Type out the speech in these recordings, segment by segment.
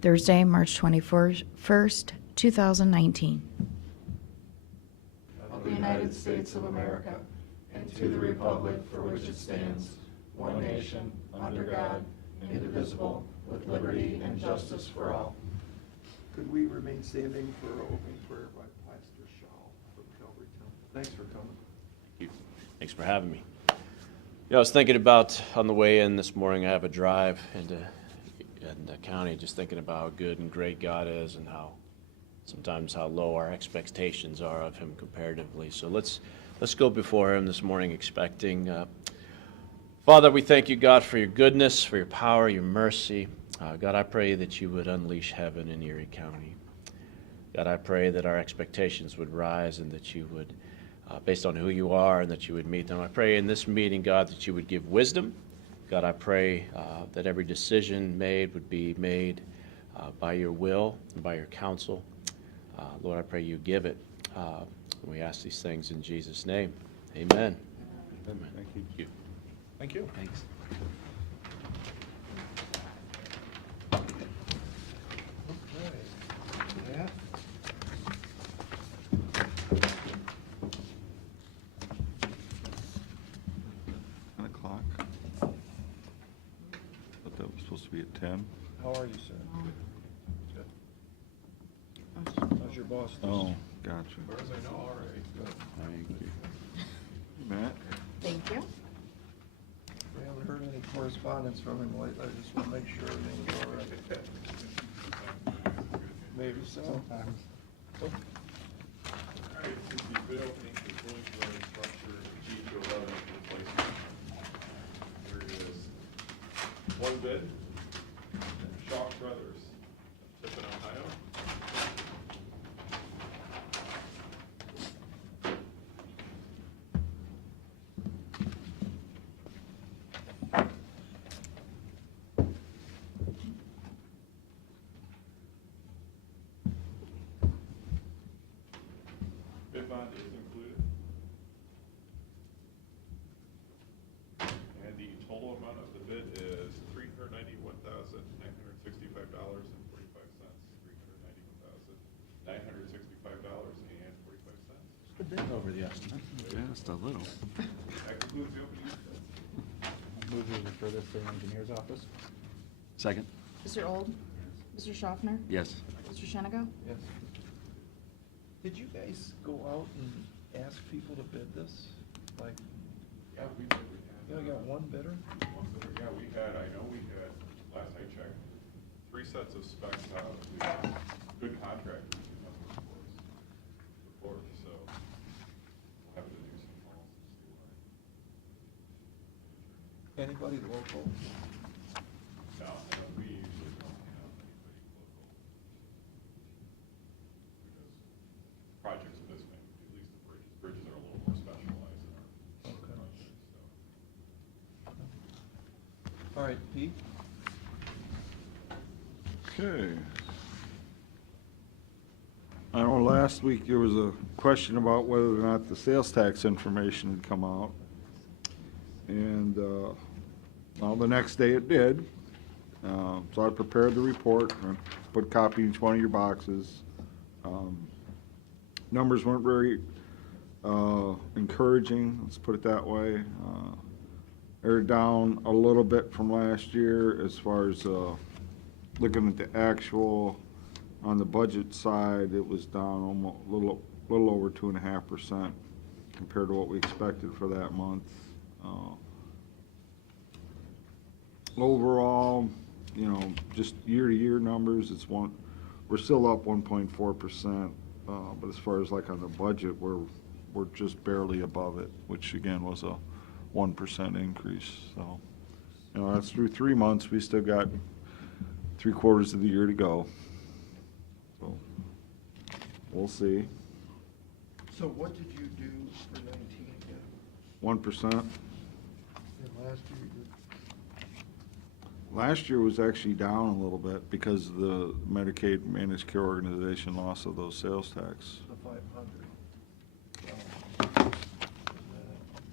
Thursday, March 21st, 2019. Of the United States of America, and to the republic for which it stands, one nation, under God, indivisible, with liberty and justice for all. Could we remain standing for opening prayer by Pastor Shaw from Calvary Temple? Thanks for coming. Thank you. Thanks for having me. I was thinking about, on the way in this morning, I have a drive into the county, just thinking about how good and great God is and how sometimes how low our expectations are of Him comparatively. So let's go before Him this morning expecting. Father, we thank you, God, for your goodness, for your power, your mercy. God, I pray that you would unleash heaven in Erie County. God, I pray that our expectations would rise and that you would, based on who you are, and that you would meet them. I pray in this meeting, God, that you would give wisdom. God, I pray that every decision made would be made by your will and by your counsel. Lord, I pray you give it. We ask these things in Jesus' name. Amen. Amen. Thank you. Thank you. Thank you. Thanks. Yeah. $10:00. Thought that was supposed to be at 10. How are you, sir? How's your boss? Oh, gotcha. As far as I know, all right. Good. Thank you. Matt? Thank you. We haven't heard any correspondence from him lately. I just want to make sure everything's all right. Maybe so. Sometimes. All right, this is the bid opening for cooling boiler structure G211 replacement. Here it is. One bid, Shaw Brothers, Tiffin, Ohio. Bid bond is included. And the total amount of the bid is $391,965.45. $391,965.45. Over the estimate. Just a little. That concludes the opening bid. Move to refer this to the engineer's office. Second? Mr. Old? Mr. Schaffner? Yes. Mr. Shenago? Yes. Did you guys go out and ask people to bid this? Like, Yeah, we did. you only got one bidder? One bidder. Yeah, I know we had, last I checked, 3 sets of specs out. We had good contractors who come before us, so we'll have to do some calls and see why. Anybody local? No, we usually don't have anybody local. Because projects of this magnitude, at least the bridges are a little more specialized in our Okay. projects, so. All right, Pete? Okay. I know last week there was a question about whether or not the sales tax information had come out. And, well, the next day it did. So I prepared the report, and put a copy in each one of your boxes. Numbers weren't very encouraging, let's put it that way. They're down a little bit from last year as far as looking at the actual. On the budget side, it was down almost a little over 2.5% compared to what we expected for that month. Overall, just year-to-year numbers, we're still up 1.4%, but as far as like on the budget, we're just barely above it, which again was a 1% increase. So, that's through 3 months. We still got 3/4 of the year to go. So, we'll see. So what did you do for 19 again? 1%. And last year you did? Last year was actually down a little bit because of the Medicaid Managed Care Organization loss of those sales tax. The 500.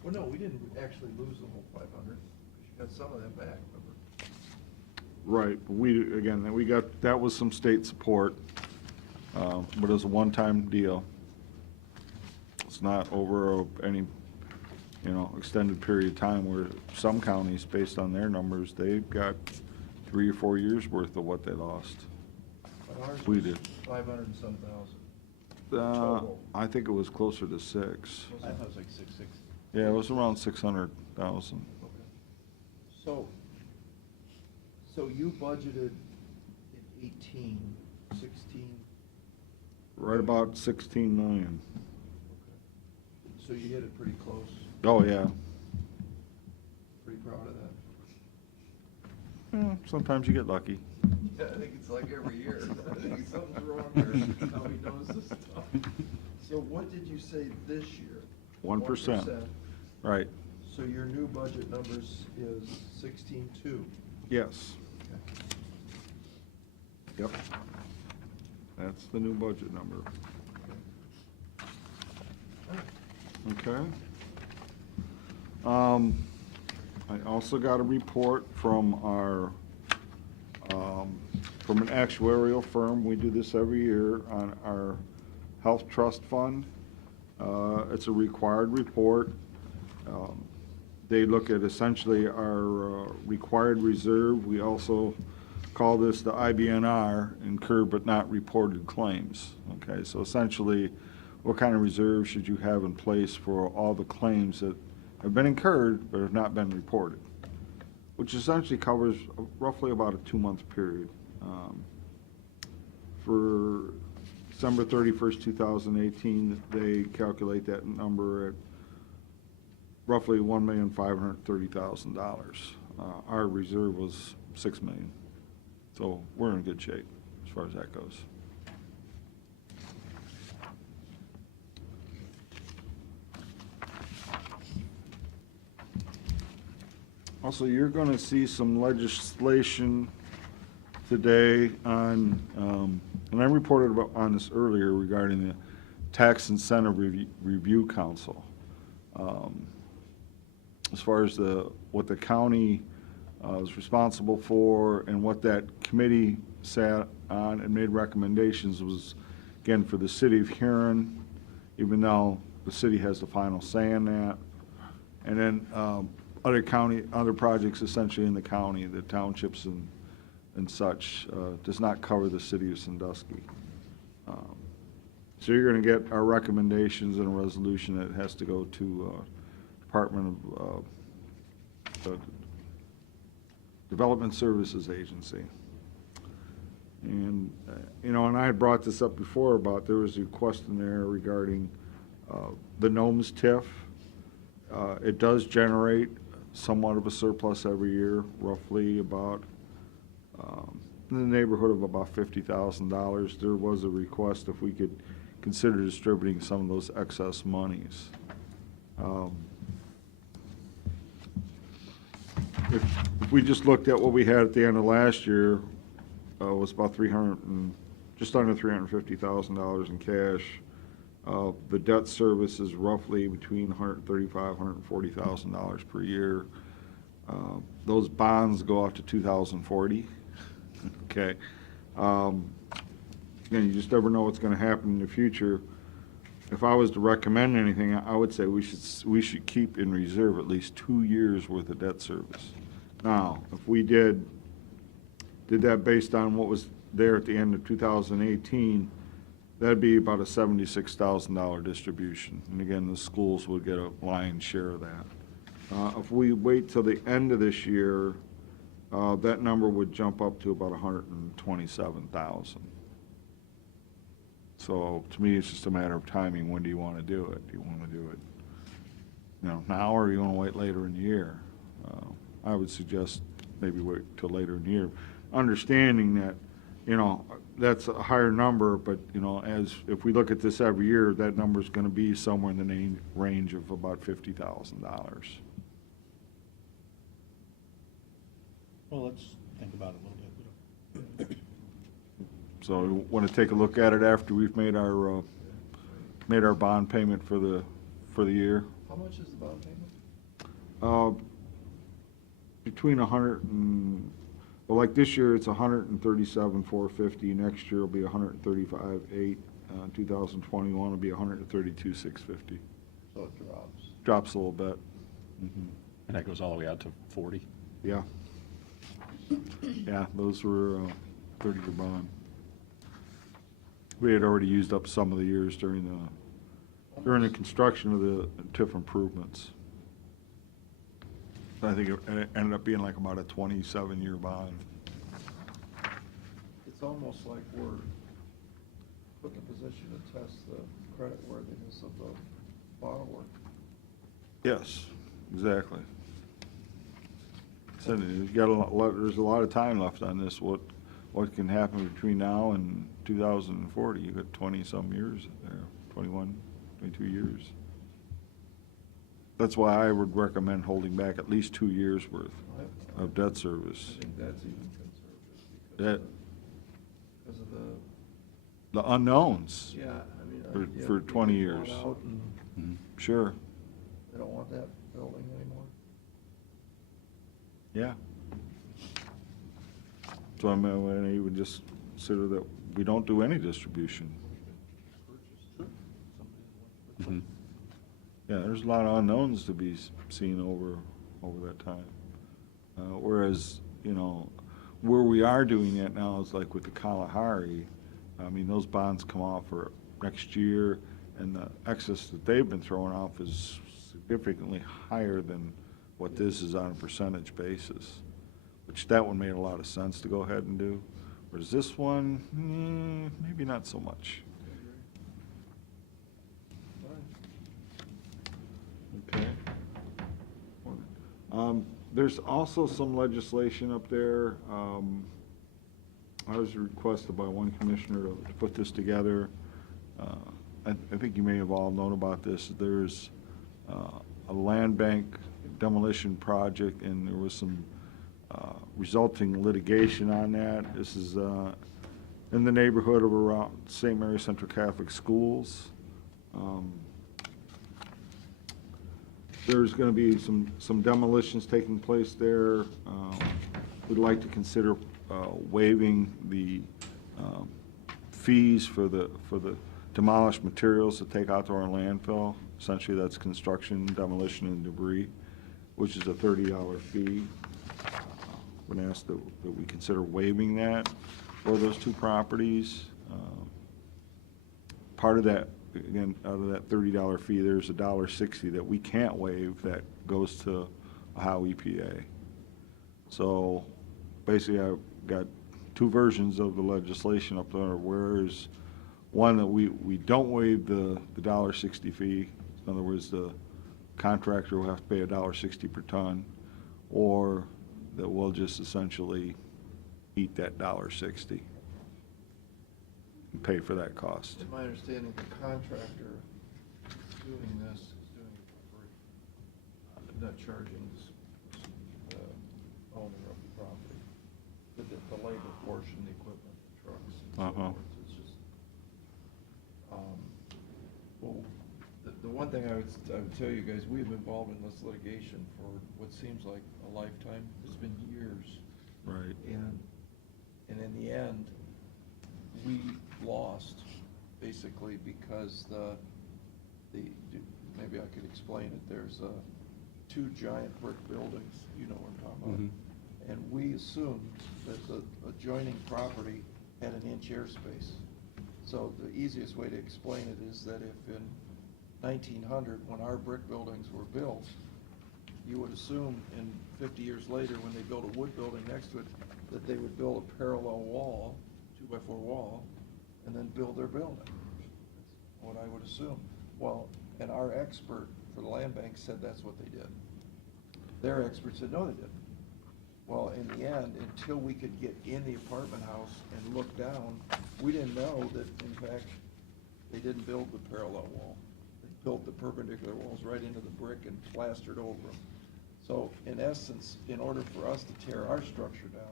Well, no, we didn't actually lose the whole 500, because you got some of that back, remember? Right, but again, we got, that was some state support, but it was a one-time deal. It's not over any, extended period of time, where some counties, based on their numbers, they've got 3 or 4 years' worth of what they lost. But ours We was did. 500 and some thousand. I think it was closer to 6. I thought it was like 660. Yeah, it was around 600,000. Okay. So you budgeted in 18, 16. Right about 16 million. So you hit it pretty close. Oh, yeah. Pretty proud of that. Sometimes you get lucky. Yeah, I think it's like every year. I think something's wrong there. Nobody knows this stuff. So what did you say this year? 1%. Right, So your new budget numbers is 16.2. yes. Yep. That's the new budget number. Okay. I also got a report from our, from an actuarial firm. We do this every year on our health trust fund. It's a required report. They look at essentially our required reserve. We also call this the IBNR, incurred but not reported claims. Okay, so essentially, what kind of reserve should you have in place for all the claims that have been incurred but have not been reported? Which essentially covers roughly about a 2-month period. For December 31st, 2018, they calculate that number at roughly $1,530,000. Our reserve was $6 million. So we're in good shape as far as that goes. Also, you're going to see some legislation today on, and I reported on this earlier regarding the Tax Incentive Review Council. As far as what the county is responsible for and what that committee sat on and made recommendations was, again, for the city of Huron, even though the city has the final say in that. And then other projects essentially in the county, the townships and such, does not cover the city of Sandusky. So you're going to get our recommendations and a resolution that has to go to Department of Development Services Agency. And, and I had brought this up before about, there was a question there regarding the NOMS TIF. It does generate somewhat of a surplus every year, roughly about, in the neighborhood of about $50,000. There was a request if we could consider distributing some of those excess monies. If we just looked at what we had at the end of last year, it was about just under $350,000 in cash. The debt service is roughly between $135,000, $140,000 per year. Those bonds go out to 2040. Okay. Again, you just never know what's going to happen in the future. If I was to recommend anything, I would say we should keep in reserve at least 2 years worth of debt service. Now, if we did that based on what was there at the end of 2018, that'd be about a $76,000 distribution. And again, the schools would get a lion's share of that. If we wait till the end of this year, that number would jump up to about 127,000. So to me, it's just a matter of timing. When do you want to do it? Do you want to do it, now, or do you want to wait later in the year? I would suggest maybe wait till later in the year, understanding that, that's a higher number, but, if we look at this every year, that number is going to be somewhere in the range of about $50,000. Well, let's think about it a little bit. So we want to take a look at it after we've made our bond payment for the year. How much is the bond payment? Between 100 and Well, like this year, it's 137,450. Next year will be 135,800. 2021 will be 132,650. So it drops. Drops a little bit. And that goes all the way out to 40? Yeah. Yeah, those were 30-year bond. We had already used up some of the years during the construction of the TIF improvements. I think it ended up being like about a 27-year bond. It's almost like we're put in a position to test the creditworthiness of the borrower. Yes, exactly. So you got a lot, there's a lot of time left on this. What can happen between now and 2040? You got 20-some years there, 21, 22 years. That's why I would recommend holding back at least 2 years' worth of debt service. I think that's even conservative That, because of the unknowns, yeah, I mean. For- for 20 people years. going out and sure, They don't want that building anymore. yeah. So I mean, you would just consider that we don't do any distribution. Mhm. Yeah, there's a lot of unknowns to be seen over that time. Whereas, you know, where we are doing it now is like with the Kalahari. I mean, those bonds come off for next year, and the excess that they've been throwing off is significantly higher than what this is on a percentage basis, which that one made a lot of sense to go ahead and do. Whereas this one, maybe not so much. Okay. There's also some legislation up there. I was requested by one commissioner to put this together. I think you may have all known about this. There's a land bank demolition project, and there was some resulting litigation on that. This is in the neighborhood of around St. Mary Central Catholic Schools. There's going to be some demolitions taking place there. We'd like to consider waiving the fees for the demolished materials to take out to our landfill. Essentially, that's construction, demolition, and debris, which is a $30 fee. Would ask that we consider waiving that for those two properties. Part of that, again, out of that $30 fee, there's $1.60 that we can't waive that goes to Ohio EPA. So basically, I've got two versions of the legislation up there, whereas one that we don't waive the $1.60 fee. In other words, the contractor will have to pay $1.60 per ton, or that we'll just essentially eat that $1.60 and pay for that cost. In my understanding, the contractor doing this is doing it for free. Not charging the owner of the property. The labor portion, the equipment, the trucks, and so Uh-huh. forth. It's just, well, the one thing I would tell you guys, we've been involved in this litigation for what seems like a lifetime. It's been years. Right. And in the end, we lost, basically, because maybe I could explain it, there's two giant brick buildings, you know what I'm talking about. Mhm. And we assumed that the adjoining property had an inch airspace. So the easiest way to explain it is that if in 1900, when our brick buildings were built, you would assume in 50 years later, when they built a wood building next to it, that they would build a parallel wall, 2x4 wall, and then build their building. That's what I would assume. Well, and our expert for the land bank said that's what they did. Their expert said, no, they didn't. Well, in the end, until we could get in the apartment house and look down, we didn't know that, in fact, they didn't build the parallel wall. They built the perpendicular walls right into the brick and plastered over them. So, in essence, in order for us to tear our structure down,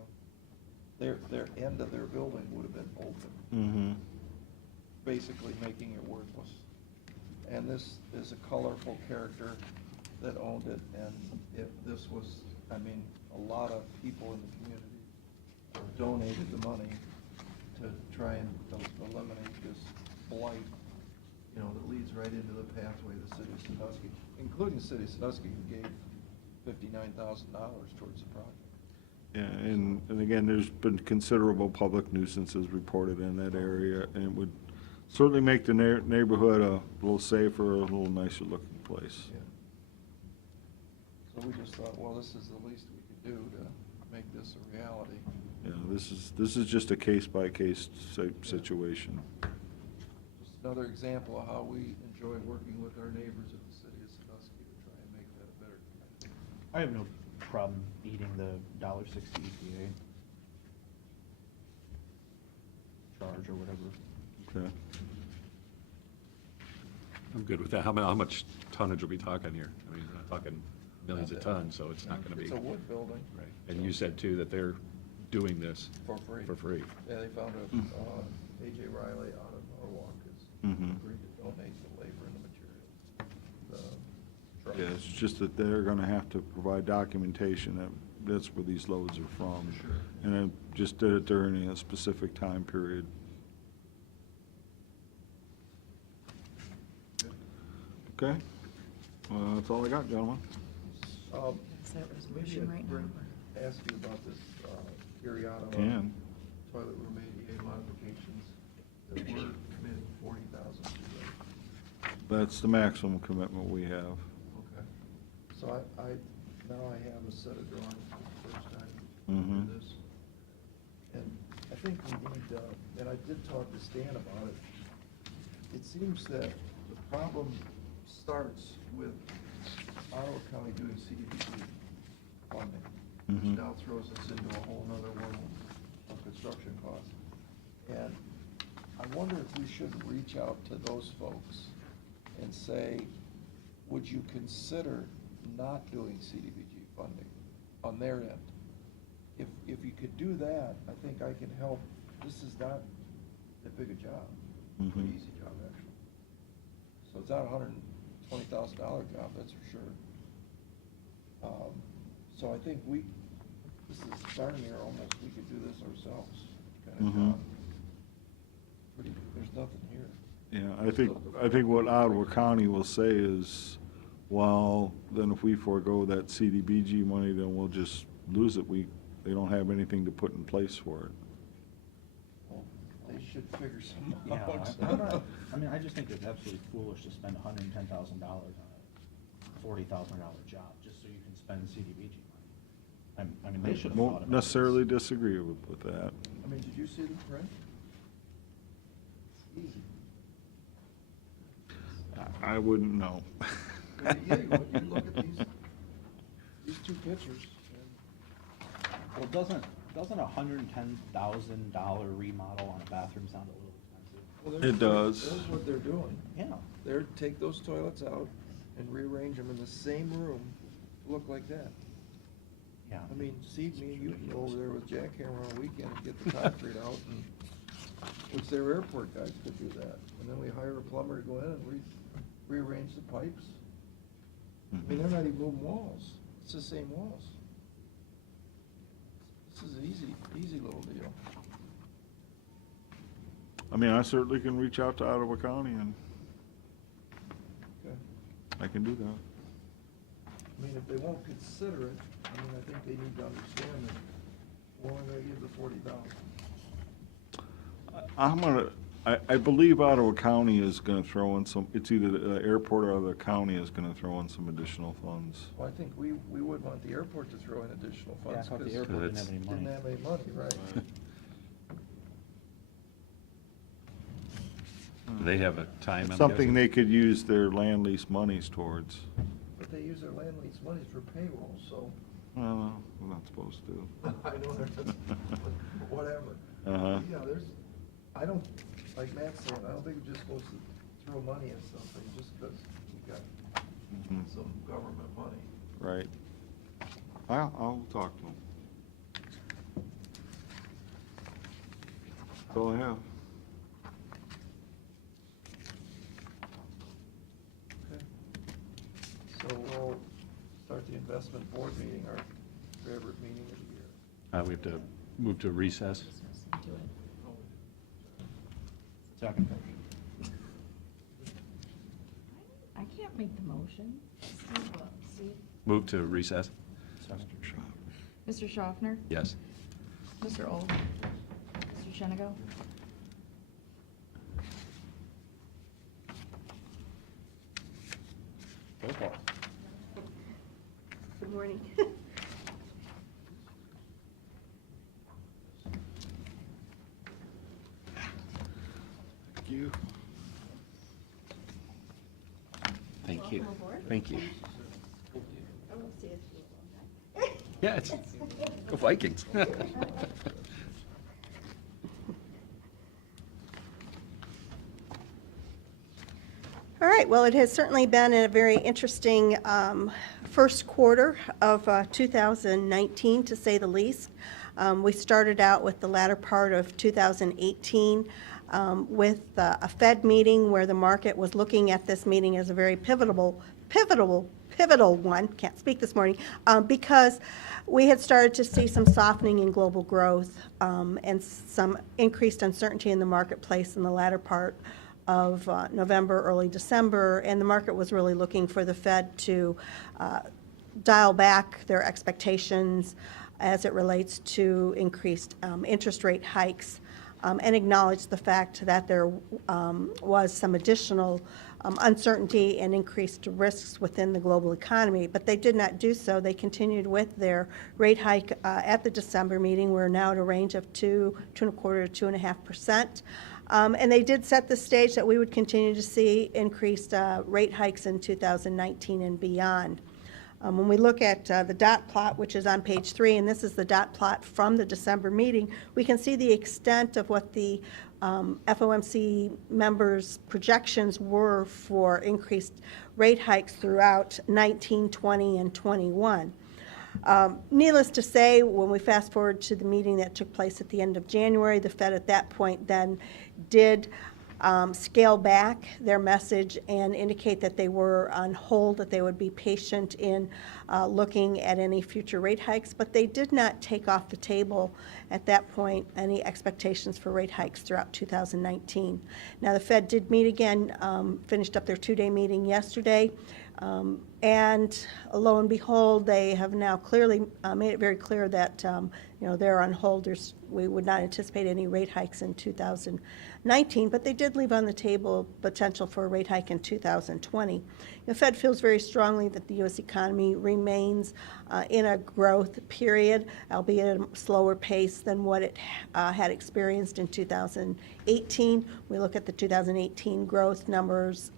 their end of their building would have been open, Mm-hmm. basically making it worthless. And this is a colorful character that owned it, and if this was, I mean, a lot of people in the community donated the money to try and eliminate this blight, you know, that leads right into the pathway of the city of Sandusky, including the city of Sandusky, who gave $59,000 towards the project. Yeah, and again, there's been considerable public nuisances reported in that area, and it would certainly make the neighborhood a little safer, a little nicer looking place. Yeah. So we just thought, well, this is the least we could do to make this a reality. Yeah, this is just a case-by-case situation. Just another example of how we enjoy working with our neighbors at the city of Sandusky to try and make that a better community. I have no problem eating the $1.60 EPA charge or whatever. Okay. I'm good with that. How much tonnage are we talking here? I mean, we're not talking millions of tons, so it's not gonna be. It's a wood building. Right. And you said too that they're doing this For free. for free. Yeah, they found A.J. Riley out of Norwalk has Mhm. agreed to donate the labor and the materials. The truck. Yeah, it's just that they're gonna have to provide documentation that that's where these loads are from. Sure. And then just did it during a specific time period. Okay? Well, that's all I got, gentlemen. Is that resolution right now? Ask you about this Erie Ottawa Can. toilet room ADA modifications that we're committing $40,000 to. That's the maximum commitment we have. Okay. So now I have a set of drawings for the first time to Mhm. do this. And I think we need, and I did talk to Stan about it, it seems that the problem starts with Ottawa County doing CDBG funding, which Mhm. now throws us into a whole nother world of construction costs. And I wonder if we should reach out to those folks and say, would you consider not doing CDBG funding on their end? If you could do that, I think I can help. This is not that big a job, pretty Mhm. easy job, actually. So it's not a $120,000 job, that's for sure. So I think this is darn near almost, we could do this ourselves, kind of Mhm. job. There's nothing here. Yeah, I think what Ottawa County will say is, well, then if we forego that CDBG money, then we'll just lose it. They don't have anything to put in place for it. Well, they should figure something Yeah, out. I mean, I just think it's absolutely foolish to spend $110,000 on a $40,000 job, just so you can spend CDBG money. I mean, they should have thought about Won't this. necessarily disagree with that. I mean, did you see the print? It's easy. I wouldn't know. Yeah, you look at these two pictures. Well, doesn't a $110,000 remodel on a bathroom sound a little expensive? Well, It does. That's what they're doing. Yeah. They're take those toilets out and rearrange them in the same room to look like that. Yeah. I mean, see, me and you can go over there with jackhammer on a weekend and get the concrete out, and, which their airport guys could do that. And then we hire a plumber to go in and rearrange the pipes. I mean, they're not even moving walls. It's the same walls. This is an easy little deal. I mean, I certainly can reach out to Ottawa County, and Okay. I can do that. I mean, if they won't consider it, I mean, I think they need to understand that we're only gonna give the 40,000. I believe Ottawa County is gonna throw in some, it's either the airport or the county is gonna throw in some additional funds. Well, I think we would want the airport to throw in additional Yeah, I funds. thought the 'cause airport didn't That's- have any money. Didn't have any money, right. They have a time. I'm Something guessing? they could use their land lease monies towards. But they use their land lease monies for payroll, so Well, we're not supposed to. I know they're just, whatever. Uh-huh. Yeah, I don't, like Matt said, I don't think we're just supposed to throw money at something just because we got Mhm. some government money. Right. I'll talk to them. That's all I have. Okay. So we'll start the investment board meeting, our favorite meeting of the year. We have to Move to recess. Do it. Second. I can't make the motion. Steve? Move to recess. Second. Mr. Schaffner? Yes. Mr. Old? Mr. Shenigo? Roll call. Good morning. Thank you. Thank you. Welcome aboard. Thank you. I won't see it for a long time. Yeah, it's, go Vikings. All right, well, it has certainly been a very interesting first quarter of 2019, to say the least. We started out with the latter part of 2018 with a Fed meeting where the market was looking at this meeting as a very pivotal one, can't speak this morning, because we had started to see some softening in global growth and some increased uncertainty in the marketplace in the latter part of November, early December, and the market was really looking for the Fed to dial back their expectations as it relates to increased interest rate hikes and acknowledge the fact that there was some additional uncertainty and increased risks within the global economy, but they did not do so. They continued with their rate hike at the December meeting. We're now at a range of 2.25% to 2.5%. And they did set the stage that we would continue to see increased rate hikes in 2019 and beyond. When we look at the dot plot, which is on page 3, and this is the dot plot from the December meeting, we can see the extent of what the FOMC members' projections were for increased rate hikes throughout 19, 20, and 21. Needless to say, when we fast forward to the meeting that took place at the end of January, the Fed at that point then did scale back their message and indicate that they were on hold, that they would be patient in looking at any future rate hikes, but they did not take off the table at that point any expectations for rate hikes throughout 2019. Now, the Fed did meet again, finished up their two-day meeting yesterday, and lo and behold, they have now clearly made it very clear that they're on hold. We would not anticipate any rate hikes in 2019, but they did leave on the table potential for a rate hike in 2020. The Fed feels very strongly that the U.S. economy remains in a growth period, albeit at a slower pace than what it had experienced in 2018. We look at the 2018 growth numbers.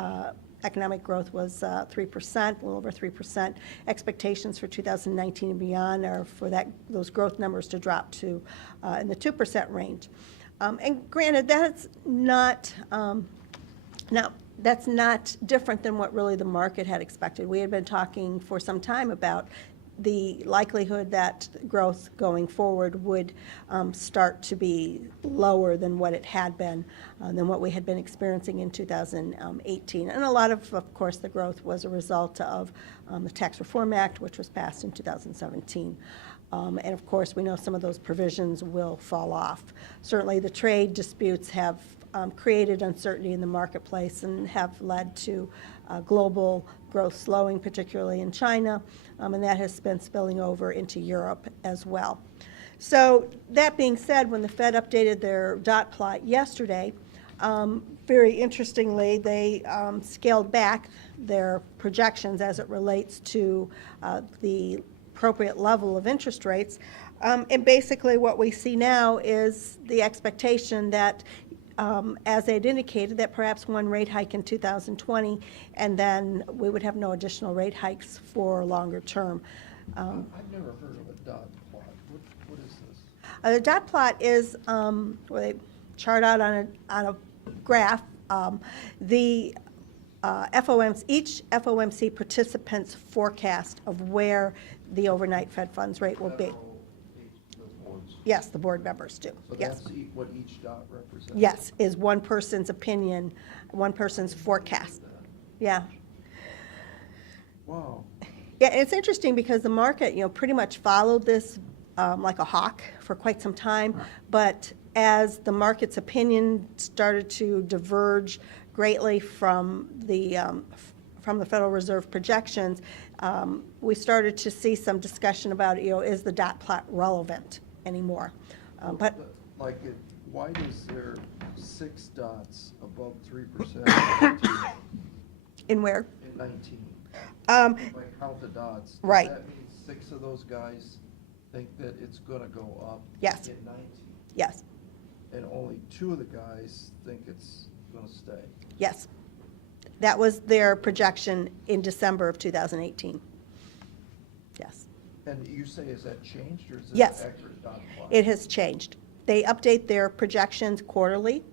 Economic growth was 3%, a little over 3%. Expectations for 2019 and beyond are for those growth numbers to drop to in the 2% range. And granted, that's not that's not different than what really the market had expected. We had been talking for some time about the likelihood that growth going forward would start to be lower than what it had been, than what we had been experiencing in 2018. And a lot of course, the growth was a result of the Tax Reform Act, which was passed in 2017. And of course, we know some of those provisions will fall off. Certainly, the trade disputes have created uncertainty in the marketplace and have led to global growth slowing, particularly in China, and that has been spilling over into Europe as well. So that being said, when the Fed updated their dot plot yesterday, very interestingly, they scaled back their projections as it relates to the appropriate level of interest rates. And basically what we see now is the expectation that as they'd indicated, that perhaps one rate hike in 2020, and then we would have no additional rate hikes for longer term. I've never heard of a dot plot. What is this? The dot plot is where they chart out on a graph the each FOMC participant's forecast of where the overnight Fed funds rate will be. Yes, the board members do. So Yes. that's what each dot represents? Yes, is one person's opinion, one person's forecast. Yeah. Wow. Yeah, it's interesting because the market, pretty much followed this like a hawk for quite some time, but as the market's opinion started to diverge greatly from the Federal Reserve projections, we started to see some discussion about, is the dot plot relevant anymore? But Like, why is there 6 dots above 3% in where? in 19? Um, If I count the dots. Right. Does that mean 6 of those guys think that it's gonna go up? Yes. In 19? Yes, And only 2 of the guys think it's gonna stay? yes. That was their projection in December of 2018. Yes. And you say, is that changed, or is it Yes. an accurate dot plot? It has changed. They update their projections quarterly.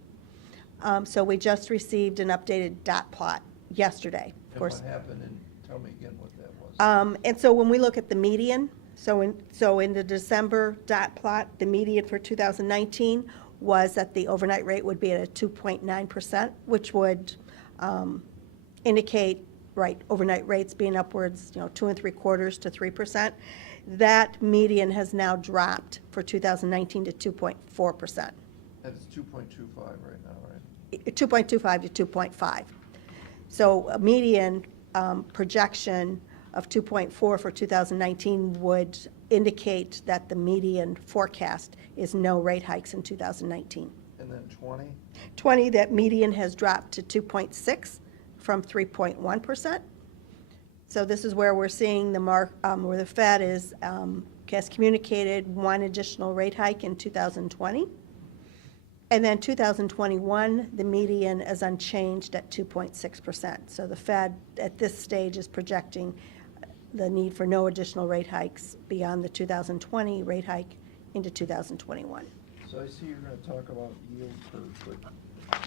So we just received an updated dot plot yesterday. Of And course. what happened, and tell me again what that was. And so when we look at the median, so in the December dot plot, the median for 2019 was that the overnight rate would be at a 2.9%, which would indicate, right, overnight rates being upwards, 2.75% to 3%. That median has now dropped for 2019 to 2.4%. That's 2.25 right now, right? 2.25 to 2.5. So a median projection of 2.4 for 2019 would indicate that the median forecast is no rate hikes in 2019. And then 20? 20, that median has dropped to 2.6 from 3.1%. So this is where we're seeing where the Fed has communicated one additional rate hike in 2020. And then 2021, the median is unchanged at 2.6%. So the Fed, at this stage, is projecting the need for no additional rate hikes beyond the 2020 rate hike into 2021. So I see you're going to talk about yield curve, but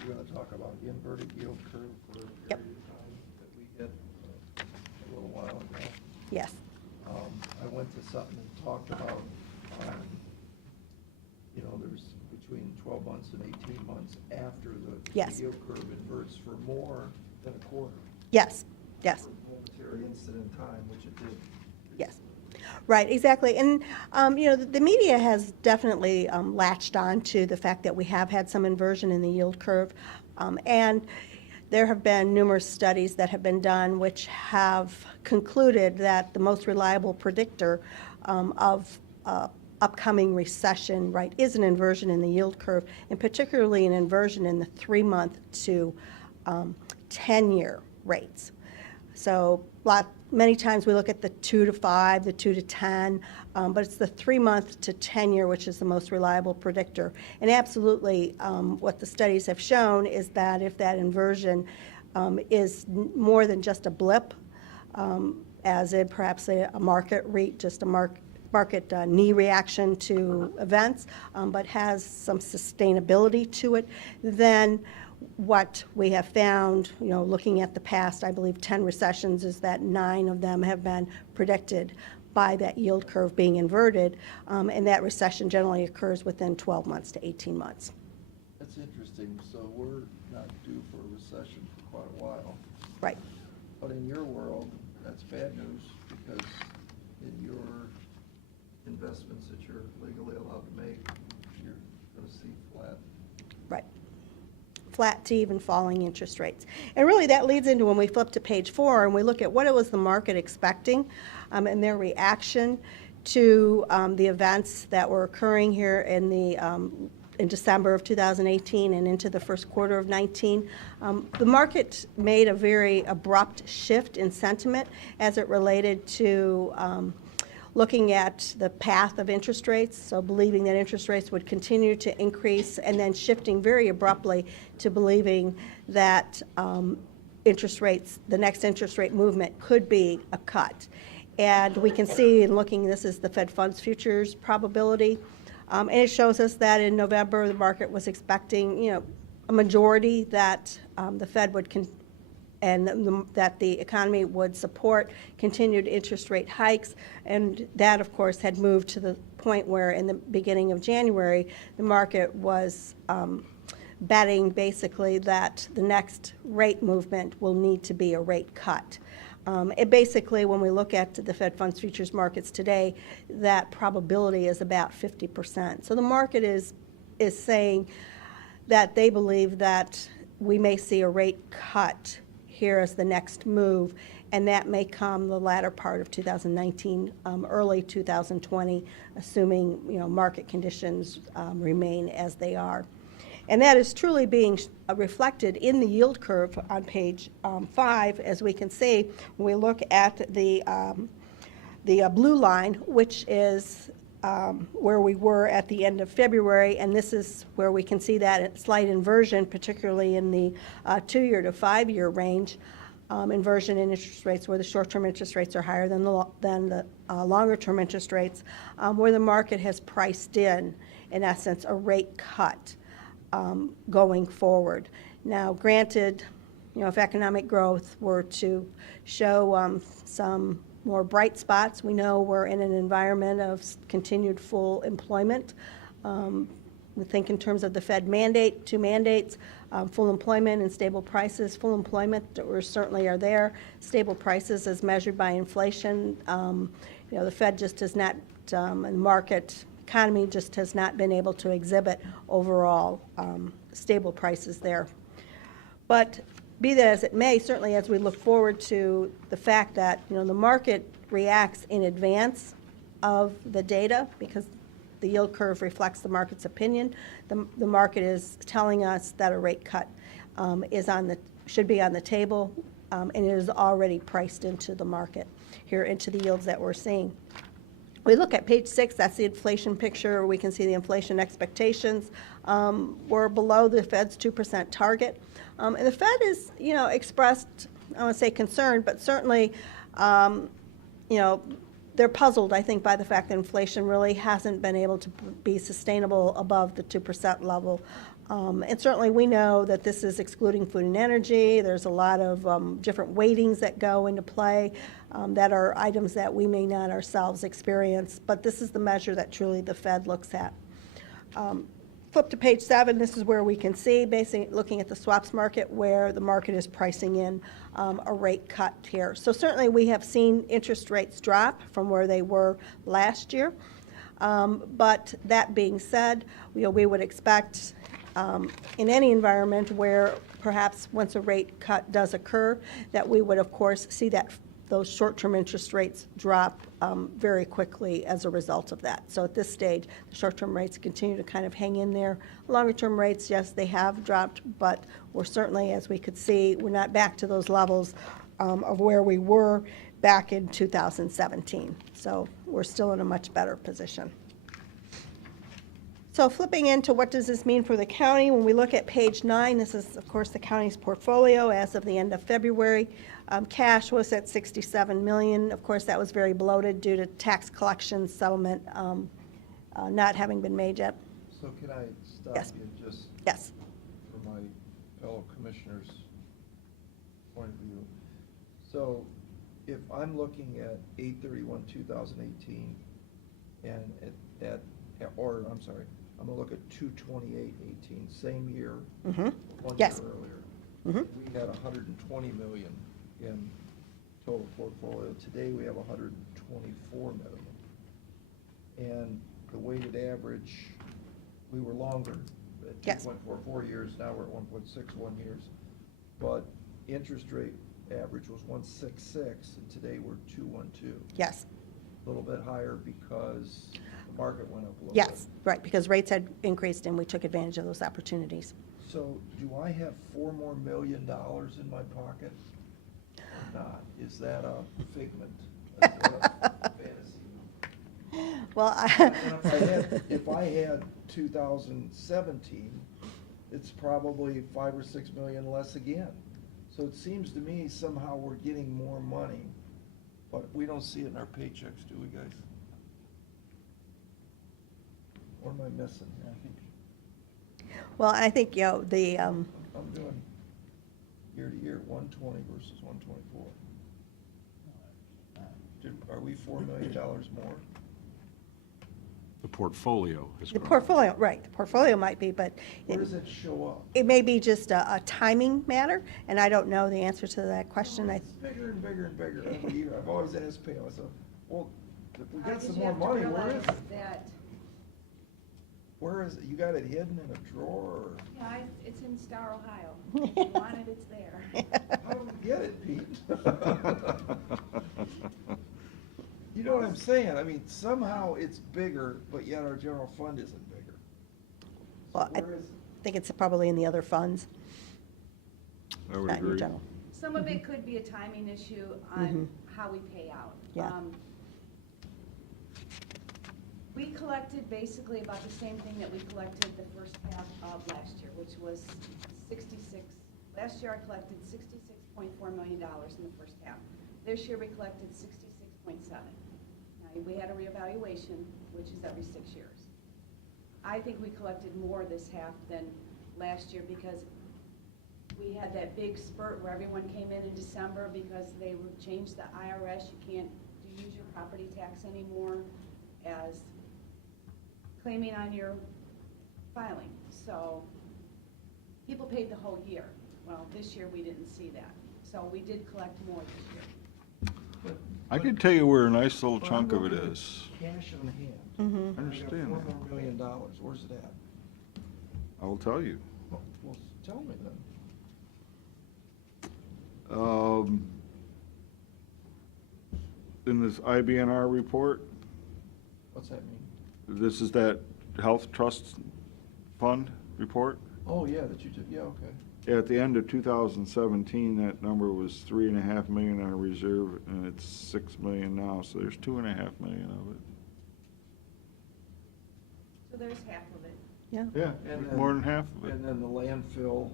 you're going to talk about inverted yield curve for a Yep. period of time that we had a little while ago. Yes, I went to something and talked about, there's between 12 months and 18 months after the Yes. yield curve inverts for more than a quarter. yes, yes. For a momentary instant in time, which it did. Yes, right, exactly. And, the media has definitely latched on to the fact that we have had some inversion in the yield curve. And there have been numerous studies that have been done which have concluded that the most reliable predictor of upcoming recession, right, is an inversion in the yield curve, and particularly an inversion in the 3-month to 10-year rates. So many times we look at the 2 to 5, the 2 to 10, but it's the 3-month to 10-year which is the most reliable predictor. And absolutely, what the studies have shown is that if that inversion is more than just a blip, as in perhaps a market knee reaction to events, but has some sustainability to it, then what we have found, looking at the past, I believe 10 recessions, is that 9 of them have been predicted by that yield curve being inverted, and that recession generally occurs within 12 months to 18 months. That's interesting. So we're not due for a recession for quite a while. Right. But in your world, that's bad news, because in your investments that you're legally allowed to make, you're going to see flat. Right. Flat to even falling interest rates. And really that leads into when we flip to page 4 and we look at what it was the market expecting and their reaction to the events that were occurring here in December of 2018 and into the first quarter of 19. The market made a very abrupt shift in sentiment as it related to looking at the path of interest rates, so believing that interest rates would continue to increase, and then shifting very abruptly to believing that interest rates, the next interest rate movement could be a cut. And we can see in looking, this is the Fed funds futures probability, and it shows us that in November the market was expecting, a majority that the Fed would that the economy would support continued interest rate hikes, and that, of course, had moved to the point where in the beginning of January, the market was betting basically that the next rate movement will need to be a rate cut. It basically, when we look at the Fed funds futures markets today, that probability is about 50%. So the market is saying that they believe that we may see a rate cut here as the next move, and that may come the latter part of 2019, early 2020, assuming, you know, market conditions remain as they are. And that is truly being reflected in the yield curve on page 5, as we can see when we look at the blue line, which is where we were at the end of February, and this is where we can see that slight inversion, particularly in the 2-year to 5-year range, inversion in interest rates, where the short-term interest rates are higher than the longer-term interest rates, where the market has priced in essence, a rate cut going forward. Now, granted, you know, if economic growth were to show some more bright spots, we know we're in an environment of continued full employment. We think in terms of the Fed mandate, 2 mandates, full employment and stable prices. Full employment certainly are there. Stable prices as measured by inflation. You know, the Fed just does not, and the market economy just has not been able to exhibit overall stable prices there. But be that as it may, certainly as we look forward to the fact that, you know, the market reacts in advance of the data because the yield curve reflects the market's opinion. The market is telling us that a rate cut should be on the table, and it is already priced into the market here, into the yields that we're seeing. We look at page 6, that's the inflation picture. We can see the inflation expectations were below the Fed's 2% target. And the Fed is, you know, expressed, I don't want to say concern, but certainly, you know, they're puzzled, I think, by the fact that inflation really hasn't been able to be sustainable above the 2% level. And certainly we know that this is excluding food and energy. There's a lot of different weightings that go into play that are items that we may not ourselves experience, but this is the measure that truly the Fed looks at. Flip to page 7, this is where we can see, basically looking at the swaps market, where the market is pricing in a rate cut here. So certainly we have seen interest rates drop from where they were last year. But that being said, you know, we would expect in any environment where perhaps once a rate cut does occur, that we would of course see that those short-term interest rates drop very quickly as a result of that. So at this stage, the short-term rates continue to kind of hang in there. Longer-term rates, yes, they have dropped, but we're certainly, as we could see, we're not back to those levels of where we were back in 2017. So we're still in a much better position. So flipping into what does this mean for the county, when we look at page 9, this is, of course, the county's portfolio as of the end of February. Cash was at $67 million. Of course, that was very bloated due to tax collection settlement not having been made yet. So can I stop Yes. you just Yes. for my fellow commissioners' point of view? So if I'm looking at 8/31/2018 and or I'm sorry, I'm gonna look at 2/28/18, same year, Mm-hmm. one Yes. year earlier. Mm-hmm. We had 120 million in total portfolio. Today we have 124 million. And the weighted average, we were longer at Yes. 2.44 years, now we're at 1.61 years. But interest rate average was 1.66, and today we're 2.12. Yes. A little bit higher because the market went up a little bit. Yes, right, because rates had increased and we took advantage of those opportunities. So do I have $4 more million in my pocket or not? Is that a figment? Is that a fantasy? Well, And if I had 2017, it's probably 5 or 6 million less again. So it seems to me somehow we're getting more money, but we don't see it in our paychecks, do we, guys? What am I missing here? well, I think, you know, the, I'm doing year to year, 120 versus 124. Are we $4 million more? The portfolio has The grown. portfolio, right, the portfolio might be, but Where does it show up? it may be just a timing matter, and I don't know the answer to that question. It's bigger and bigger and bigger every year. I've always asked Pam, I said, well, if we got Because some you more have to money, where is realize it? that, Where is it? You got it hidden in a drawer, or yeah, it's in Star, Ohio. If you want it, it's there. how do we get it, Pete? You know what I'm saying? I mean, somehow it's bigger, but yet our general fund isn't bigger. So Well, I where is it? think it's probably in the other funds, I would not in your agree. general. Some of it could be a timing issue on how we pay out. Yeah. We collected basically about the same thing that we collected the first half of last year, which was 66. Last year I collected $66.4 million in the first half. This year we collected 66.7. Now, we had a reevaluation, which is every 6 years. I think we collected more this half than last year because we had that big spurt where everyone came in December because they changed the IRS. You can't use your property tax anymore as claiming on your filing. So people paid the whole year. Well, this year we didn't see that. So we did collect more this year. I can tell you where a nice little But chunk I'm of it looking at is. Cash on hand. Mhm. I understand I got that. $4 more million. Where's it at? I will tell you. Well, tell me then. In this IBNR report, What's that mean? this is that health trust fund report. Oh, yeah, that you did, yeah, okay. At the end of 2017, that number was 3.5 million on a reserve, and it's 6 million now, so there's 2.5 million of it. So there's half of it. Yeah. Yeah, And then- more than half of it. And then the landfill.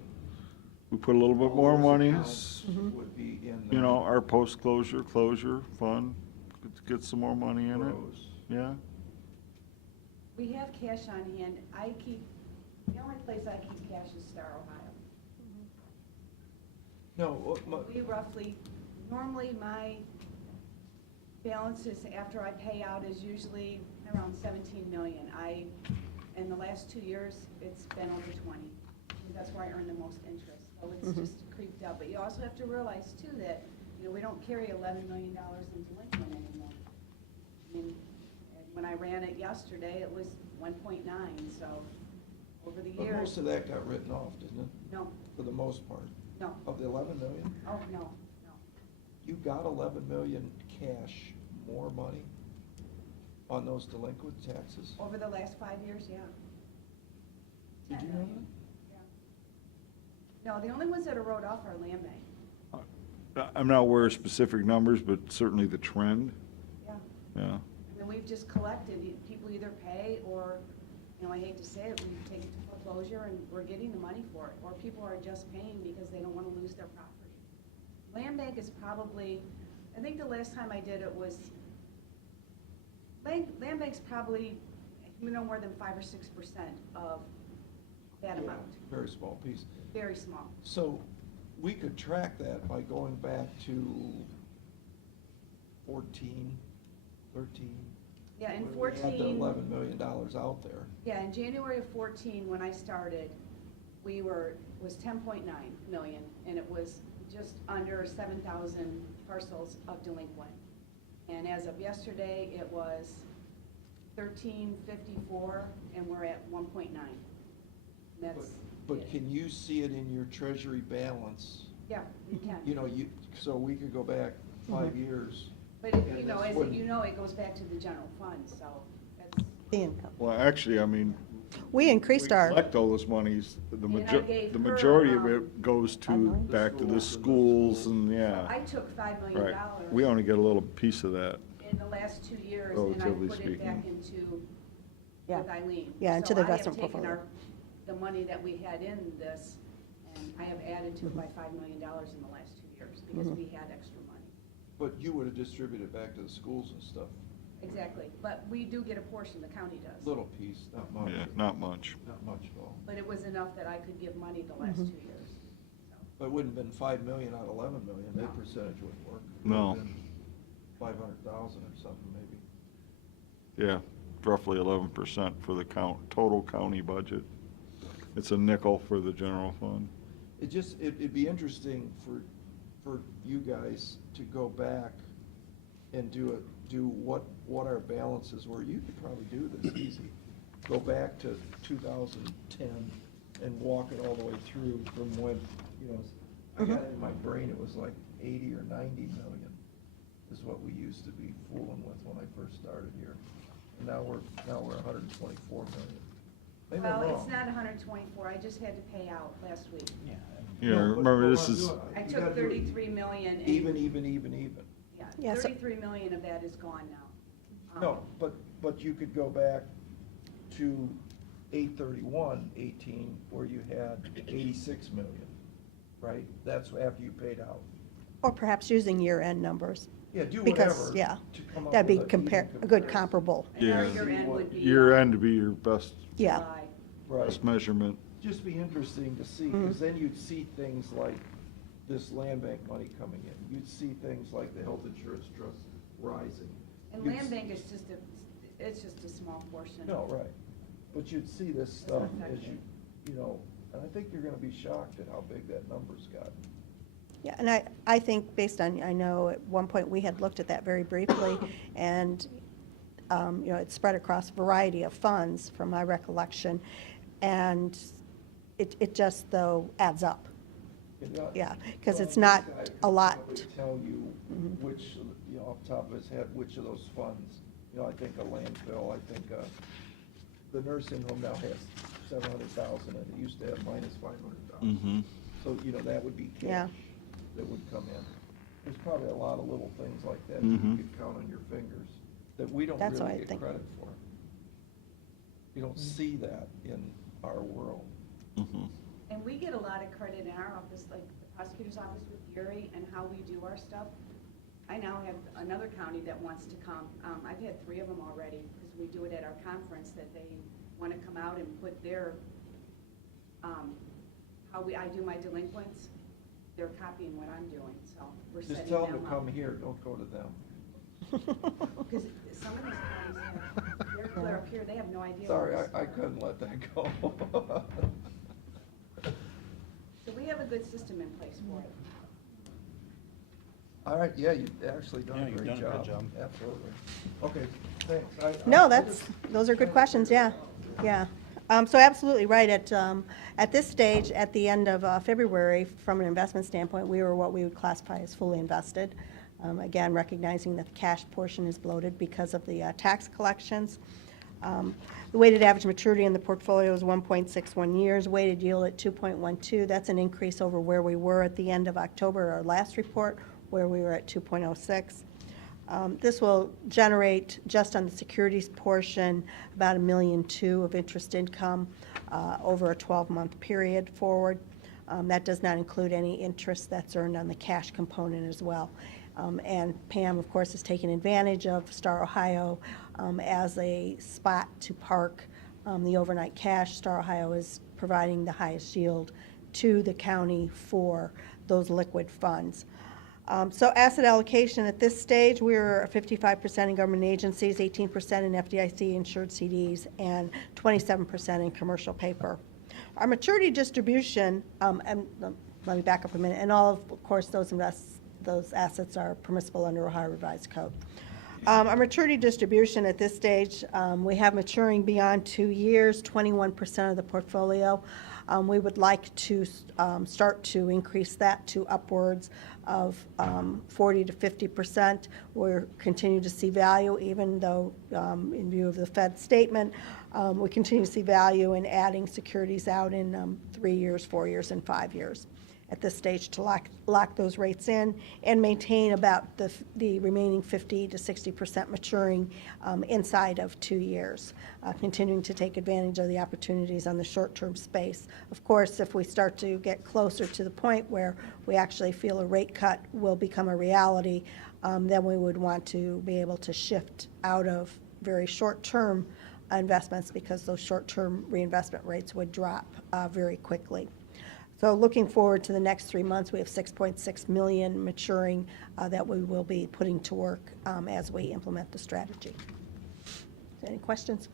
We put a little bit all more those monies, accounts Would be in the. you know, our post-closure, closure fund, get some more money in it, rows. yeah. We have cash on hand. The only place I keep cash is Star, Ohio. No, We roughly, normally my balances after I pay out is usually around 17 million. In the last 2 years, it's been over 20. That's where I earn the most interest. So it's just creeped up. But you also have to realize too that, we don't carry $11 million in delinquent anymore. I mean, and when I ran it yesterday, it was 1.9, so over the but years. most of that got written off, didn't it? No, For the most part. no, Of the 11 million? oh, no. You got 11 million cash more money on those delinquent taxes? Over the last 5 years, yeah. Did 10 you know million. Yeah. No, the only ones that are wrote off are land bank. I'm not aware of specific numbers, but certainly the trend, Yeah. yeah. I mean, we've just collected, people either pay or, I hate to say it, we take it to foreclosure and we're getting the money for it. Or people are just paying because they don't want to lose their property. Land bank is probably, I think the last time I did it was, land bank's probably, no more than 5 or 6% of that Yeah, amount. Very small piece. Very small. So we could track that by going back to 14, 13. Yeah, in when we had the 14. $11 million out there. Yeah, in January of 14, when I started, was 10.9 million, and it was just under 7,000 parcels of delinquent. And as of yesterday, it was 1354, and we're at 1.9. That's But it. can you see it in your treasury balance? Yeah, you can. So we could go back 5 years. But, as wouldn't- you know, it goes back to the general fund, so that's, The income. Well, actually, I mean, We increased we our, collect all those monies, And I gave the her, majority of it goes to, million? back to the schools and, yeah. I took $5 million. Right, we only get a little piece of that. In the last 2 years, and I Relatively put it back speaking. into, Yeah. with Eileen. Yeah, into the investment So I have portfolio. taken the money that we had in this, and I have added to it by $5 million in the last 2 years, because we had extra money. But you would have distributed back to the schools and stuff. Exactly, but we do get a portion, the county does. Little piece, not much. Yeah, not much. Not much at all. But it was enough that I could give money the last 2 years. So, But it wouldn't have been 5 million out of 11 million, No. that percentage wouldn't work. It No. would've been 500,000 or something maybe. Yeah, roughly 11% for the total county budget. It's a nickel for the general fund. It'd be interesting for you guys to go back and do what our balances were. You could probably do this easy. Go back to 2010 and walk it all the way through from when, I got it in my brain, it was like 80 or 90 million is what we used to be fooling with when I first started here. And now we're 124 million. Maybe I'm Well, wrong. it's not 124, I just had to pay out last week. Yeah. Yeah, No, but remember, we're this not is, doing it. I You took gotta do it 33 million. and- Even. Yeah, Yeah, so- 33 million of that is gone now. No, but you could go back to 8/31/18 where you had 86 million, right? That's after you paid out. Or perhaps using year-end numbers. Yeah, do Because, whatever. yeah, to come up that'd be with a even a good comparison. comparable. And our Yeah. year end would be. year end to be your best, Yeah. July. Right. best measurement. Just be interesting to see, Mm-hmm. because then you'd see things like this land bank money coming in. You'd see things like the health insurance trust rising. And You'd land s- bank is it's just a small portion. No, right. But you'd see this stuff not as affected. and I think you're gonna be shocked at how big that number's gotten. Yeah, and I think based on, I know at one point we had looked at that very briefly, and, it's spread across a variety of funds from my recollection, and it just, though, adds up. Yeah, 'cause it's Well, not this guy a could lot. probably tell you Mhm. which, off the top of his head, which of those funds. I think a landfill, I think, the nursing home now has 700,000, and it used to have minus 500,000. Mm-hmm. So, that would be Yeah. cash that would come in. There's probably a lot of little things like that that you Mhm. could count on your fingers that we don't That's what I really get think. credit for. You don't see that in our world. Mm-hmm. And we get a lot of credit in our office, like the prosecutor's office with Erie and how we do our stuff. I now have another county that wants to come. I've had 3 of them already, because we do it at our conference, that they want to come out and put their, I do my delinquents. They're copying what I'm doing, so we're setting Just them tell up. them to come here, don't go to them. Because some of these counties have, they're clear up here, they have no idea. Sorry, what's- I couldn't let that go. So we have a good system in place for it. All right, yeah, you've actually done Yeah, a you've great done a job. good job. Absolutely. Okay, thanks. No, those are good questions, yeah, yeah. So absolutely right, at this stage, at the end of February, from an investment standpoint, we were what we would classify as fully invested. Again, recognizing that the cash portion is bloated because of the tax collections. The weighted average maturity in the portfolio is 1.61 years, weighted yield at 2.12. That's an increase over where we were at the end of October, our last report, where we were at 2.06. This will generate, just on the securities portion, about $1.2 million of interest income over a 12-month period forward. That does not include any interest that's earned on the cash component as well. And Pam, of course, is taking advantage of Star Ohio as a spot to park the overnight cash. Star Ohio is providing the highest yield to the county for those liquid funds. So asset allocation at this stage, we're 55% in government agencies, 18% in FDIC insured CDs, and 27% in commercial paper. Our maturity distribution, and let me back up a minute, and all of course, those assets are permissible under Ohio Revised Code. Our maturity distribution at this stage, we have maturing beyond 2 years, 21% of the portfolio. We would like to start to increase that to upwards of 40 to 50%. We're continuing to see value, even though in view of the Fed statement, we continue to see value in adding securities out in 3 years, 4 years, and 5 years at this stage to lock those rates in and maintain about the remaining 50 to 60% maturing inside of 2 years, continuing to take advantage of the opportunities on the short-term space. Of course, if we start to get closer to the point where we actually feel a rate cut will become a reality, then we would want to be able to shift out of very short-term investments, because those short-term reinvestment rates would drop very quickly. So looking forward to the next 3 months, we have $6.6 million maturing that we will be putting to work as we implement the strategy. Any questions?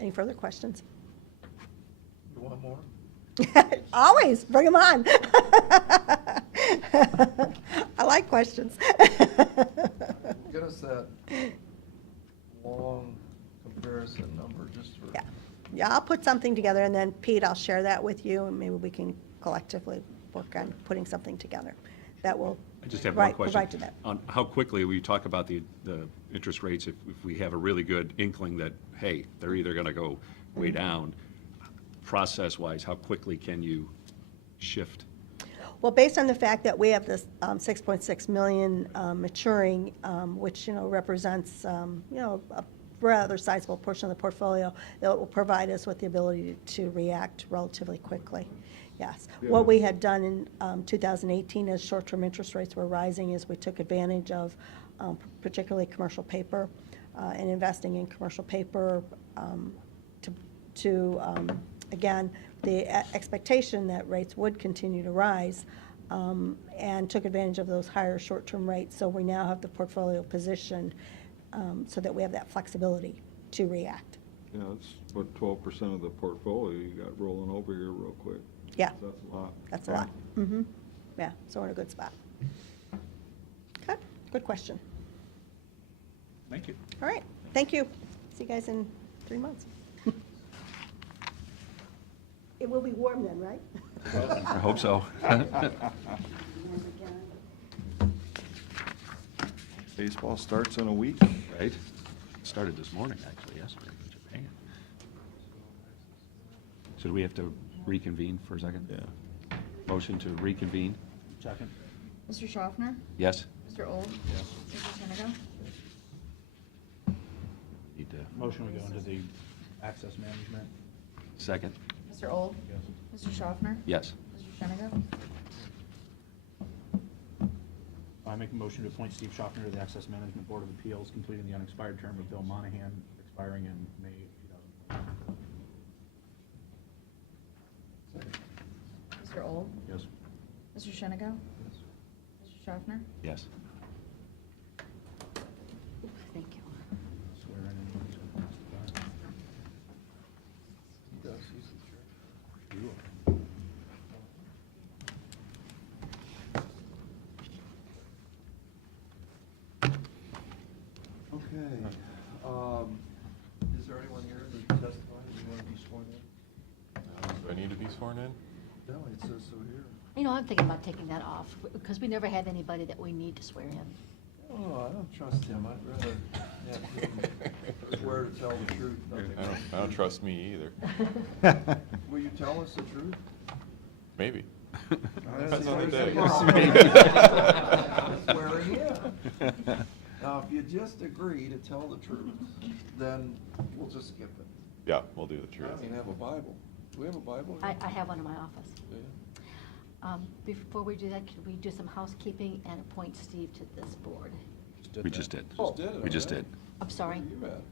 Any further questions? You want more? Always, bring them on. I like questions. Get us that long comparison number just for. Yeah, yeah, I'll put something together, and then Pete, I'll share that with you, and maybe we can collectively work on putting something together that will I just have one provide question. to that. On how quickly, we talk about the interest rates, if we have a really good inkling that, hey, they're either going to go way down, process-wise, how quickly can you shift? Well, based on the fact that we have this 6.6 million maturing, which, represents, a rather sizable portion of the portfolio, that will provide us with the ability to react relatively quickly. Yes. What we had done in 2018 as short-term interest rates were rising is we took advantage of particularly commercial paper and investing in commercial paper to again, the expectation that rates would continue to rise, and took advantage of those higher short-term rates. So we now have the portfolio positioned so that we have that flexibility to react. Yeah, it's about 12% of the portfolio you got rolling over here real quick. Yeah. That's a lot. That's a lot. Mm-hmm. Yeah, so we're in a good spot. Okay, good question. Thank you. All right, thank you. See you guys in 3 months. It will be warm then, right? I hope so. Baseball starts in a week. Right? Started this morning, actually, yesterday in Japan. So do we have to reconvene for a second? Yeah. Motion to reconvene? Second. Mr. Schaffner? Yes? Mr. Old? Yes. Mr. Shennigo? Need to, Motion we go into the access management. second? Mr. Old? Yes. Mr. Schaffner? Yes. Mr. Shennigo? I make a motion to appoint Steve Schaffner to the Access Management Board of Appeals, completing the unexpired term of Bill Monahan, expiring in May 2020. Mr. Old? Yes. Mr. Shennigo? Mr. Schaffner? Yes. Thank you. Swear in. He does, he's the chair. You are. Okay, is there anyone here to testify, do you want to be sworn in? Do I need to be sworn in? No, it says so here. I'm thinking about taking that off, because we never have anybody that we need to swear in. Oh, I don't trust him, I'd rather have him swear to tell the truth, nothing else. I don't trust me either. Will you tell us the truth? Maybe. Depends on the day. Swearing in. Now, if you just agree to tell the truth, then we'll just skip it. Yeah, we'll do the I truth. don't even have a Bible. Do we have a Bible? I have one in my office. Yeah. Before we do that, could we do some housekeeping and appoint Steve to this board? We just did. Oh. Just did it. We just did. I'm sorry. Where you at?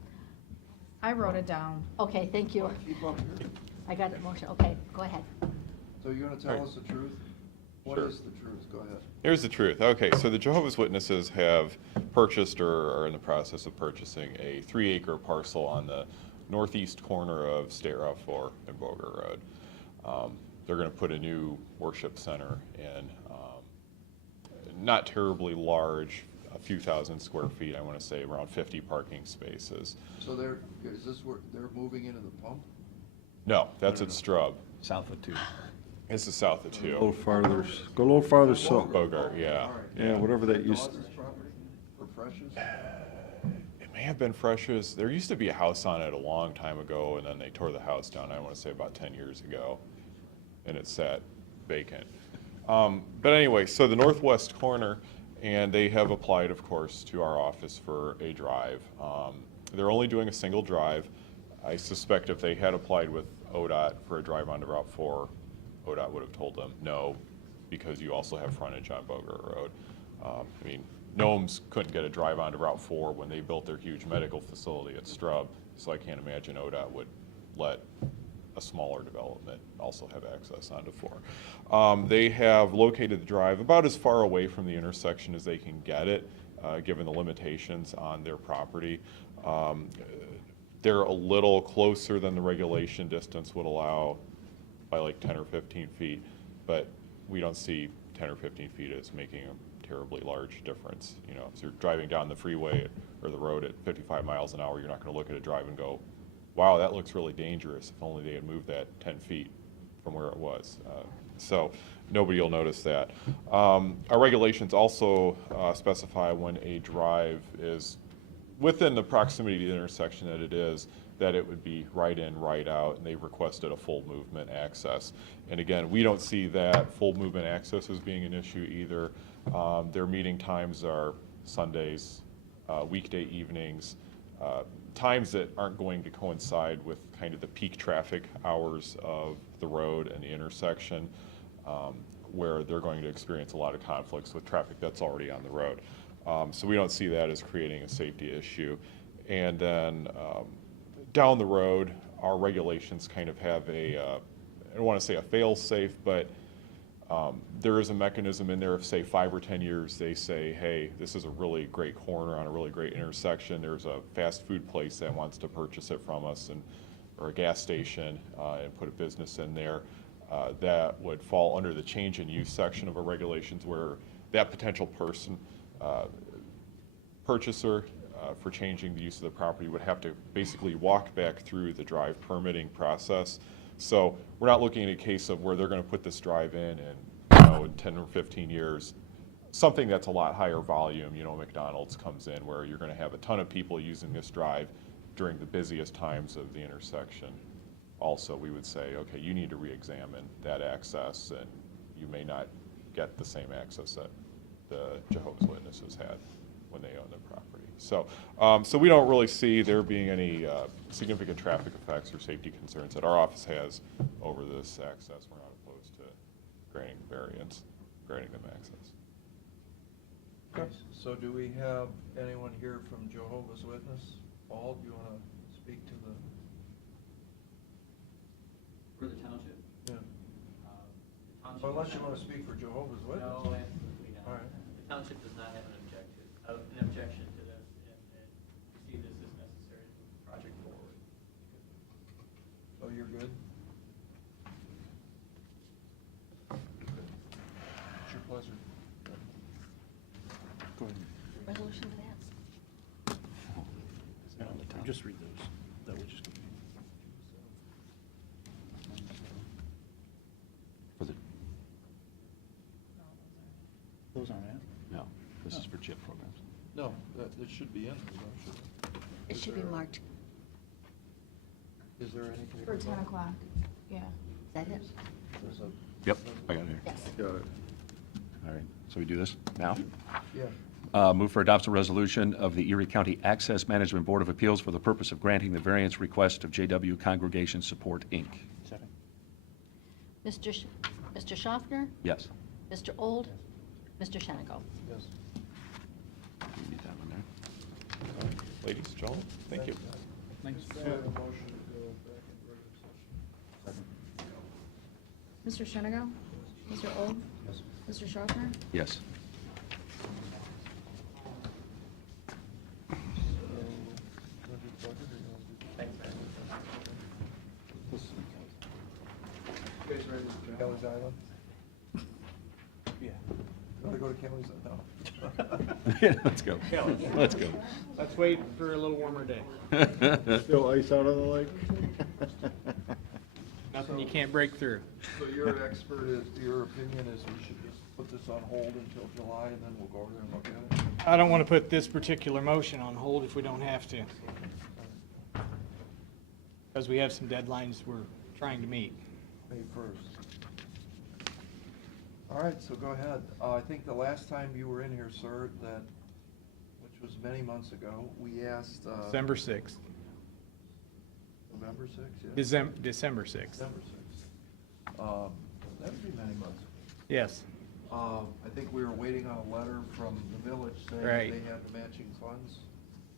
I wrote it down. Okay, thank you. Why keep up here? I got the motion. Okay, go ahead. So you're gonna tell us the truth? What Sure. is the truth? Go ahead. Here's the truth. Okay, so the Jehovah's Witnesses have purchased or are in the process of purchasing a 3-acre parcel on the northeast corner of State Route 4 and Boger Road. They're going to put a new worship center in, not terribly large, a few thousand square feet, I want to say around 50 parking spaces. So is this where, they're moving into the pump? No, that's at Strub. South of 2. This is south of Go a little 2. farther, go a little farther south. Bogart, yeah. All right. Yeah, whatever that used, Dawson's property for Precious? It may have been Fresh's. There used to be a house on it a long time ago, and then they tore the house down, I want to say about 10 years ago, and it sat vacant. But anyway, so the northwest corner, and they have applied, of course, to our office for a drive. They're only doing a single drive. I suspect if they had applied with ODOT for a drive onto Route 4, ODOT would have told them no, because you also have frontage on Boger Road. I mean, Nomes couldn't get a drive onto Route 4 when they built their huge medical facility at Strub, so I can't imagine ODOT would let a smaller development also have access onto 4. They have located the drive about as far away from the intersection as they can get it, given the limitations on their property. They're a little closer than the regulation distance would allow by like 10 or 15 feet, but we don't see 10 or 15 feet as making a terribly large difference. You know, if you're driving down the freeway or the road at 55 miles an hour, you're not going to look at a drive and go, wow, that looks really dangerous. If only they had moved that 10 feet from where it was. So nobody will notice that. Our regulations also specify when a drive is within the proximity to the intersection that it is, that it would be right in, right out, and they requested a full movement access. And again, we don't see that full movement access as being an issue either. Their meeting times are Sundays, weekday evenings, times that aren't going to coincide with kind of the peak traffic hours of the road and the intersection, where they're going to experience a lot of conflicts with traffic that's already on the road. So we don't see that as creating a safety issue. And then down the road, our regulations kind of have a, I don't want to say a fail-safe, but there is a mechanism in there of, say, 5 or 10 years, they say, hey, this is a really great corner on a really great intersection. There's a fast food place that wants to purchase it from us, or a gas station, and put a business in there. That would fall under the change in use section of our regulations, where that potential person, purchaser, for changing the use of the property would have to basically walk back through the drive permitting process. So we're not looking at a case of where they're going to put this drive in and, in 10 or 15 years, something that's a lot higher volume, McDonald's comes in, where you're going to have a ton of people using this drive during the busiest times of the intersection. Also, we would say, okay, you need to re-examine that access, and you may not get the same access that the Jehovah's Witnesses had when they owned the property. So, so we don't really see there being any significant traffic effects or safety concerns that our office has over this access. We're not opposed to granting variance, granting them access. Okay, so do we have anyone here from Jehovah's Witness? Paul, do you want to speak to the? For the township? Yeah. The township Unless does you not- want to speak for Jehovah's Witness. No, absolutely not. All right. The township does not have an objection to this, and see this as necessary to move the project forward. So you're good? It's your pleasure. Go ahead. Resolution passed. Just read those. That would just. For the, Those aren't it? no, this is for CHIP programs. No, that should be in there, though, shouldn't it? It should be marked. Is there anything? For 10 o'clock, yeah. Is that it? There's a. Yep, I got it here. Yes. Got it. All right, so we do this now? Yeah. Move for adoption resolution of the Erie County Access Management Board of Appeals for the purpose of granting the variance request of JW Congregation Support, Inc. Second. Mr. Schaffner? Yes. Mr. Old? Mr. Shenigo? Yes. You need that one there. All right, ladies, gentlemen, thank you. Thanks. Just have a motion to go back in regular session. Second. Mr. Shenigo? Mr. Old? Yes. Mr. Schaffner? Yes. You guys ready to Kelly's Island? Yeah. Want to go to Kelly's Island? No. Let's go. Let's go. Let's wait for a little warmer day. Still ice out on the lake? Nothing you can't break through. So your expert is, your opinion is we should just put this on hold until July and then we'll go over there and look at it? I don't want to put this particular motion on hold if we don't have to. Because we have some deadlines we're trying to meet. May 1st. All right, so go ahead. I think the last time you were in here, sir, which was many months ago, we asked. December 6th. November 6th, yeah? December 6th. December 6th. That would be many months. Yes. I think we were waiting on a letter from the village saying Right. they had the matching funds.